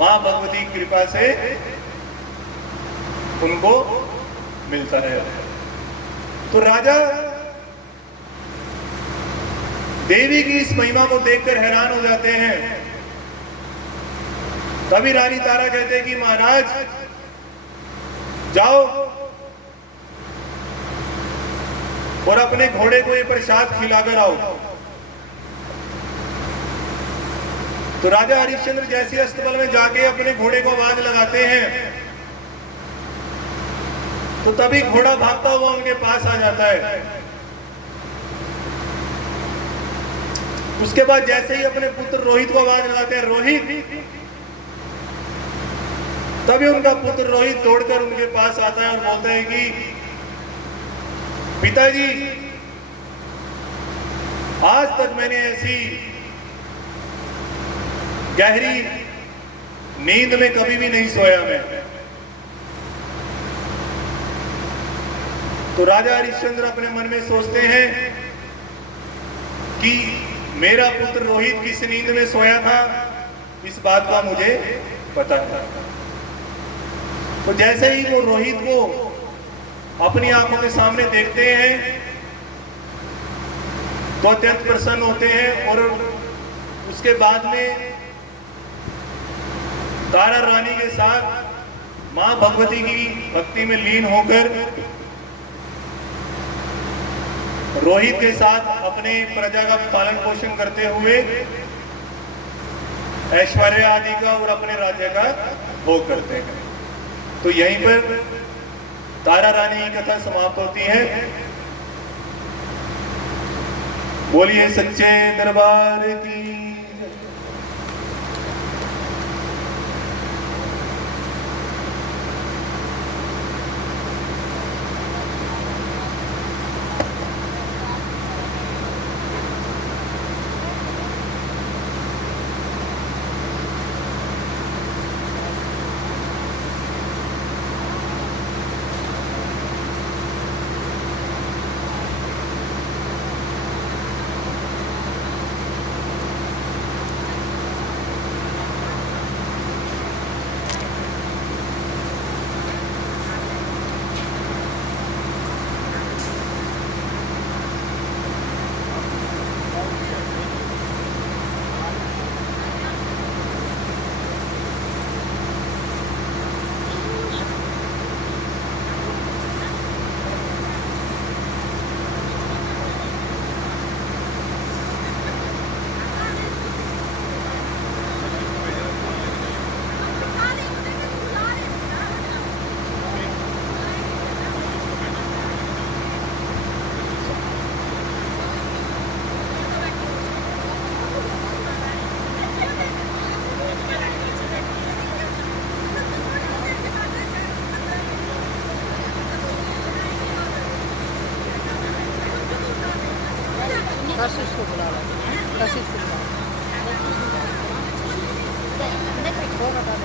मां भगवती की कृपा से उनको मिलता है। तो राजा देवी की इस महिमा को देखकर हैरान हो जाते हैं। तभी रानी तारा कहते हैं कि महाराज जाओ और अपने घोड़े को ये प्रसाद खिलाकर आओ। तो राजा हरिश्चंद्र जैसे अस्तबल में जाके अपने घोड़े को आवाज लगाते हैं तो तभी घोड़ा भागता हुआ उनके पास आ जाता है। उसके बाद जैसे ही अपने पुत्र रोहित को आवाज लगाते हैं, रोहित, तभी उनका पुत्र रोहित दौड़कर उनके पास आता है और बोलता है कि पिताजी, आज तक मैंने ऐसी गहरी नींद में कभी भी नहीं सोया मैं। तो राजा हरिश्चंद्र अपने मन में सोचते हैं कि मेरा पुत्र रोहित किस नींद में सोया था, इस बात का मुझे पता है। तो जैसे ही वो रोहित को अपनी आंखों के सामने देखते हैं तो अत्यंत प्रसन्न होते हैं। और उसके बाद में तारा रानी के साथ मां भगवती की भक्ति में लीन होकर रोहित के साथ अपने प्रजा का पालन पोषण करते हुए ऐश्वर्य आदि का और अपने राज्य का भोग करते हैं। तो यहीं पर तारा रानी की कथा समाप्त होती है। बोलिए सच्चे दरबार की। कशिश को बुला रहा है, कशिश को बुला रहा है।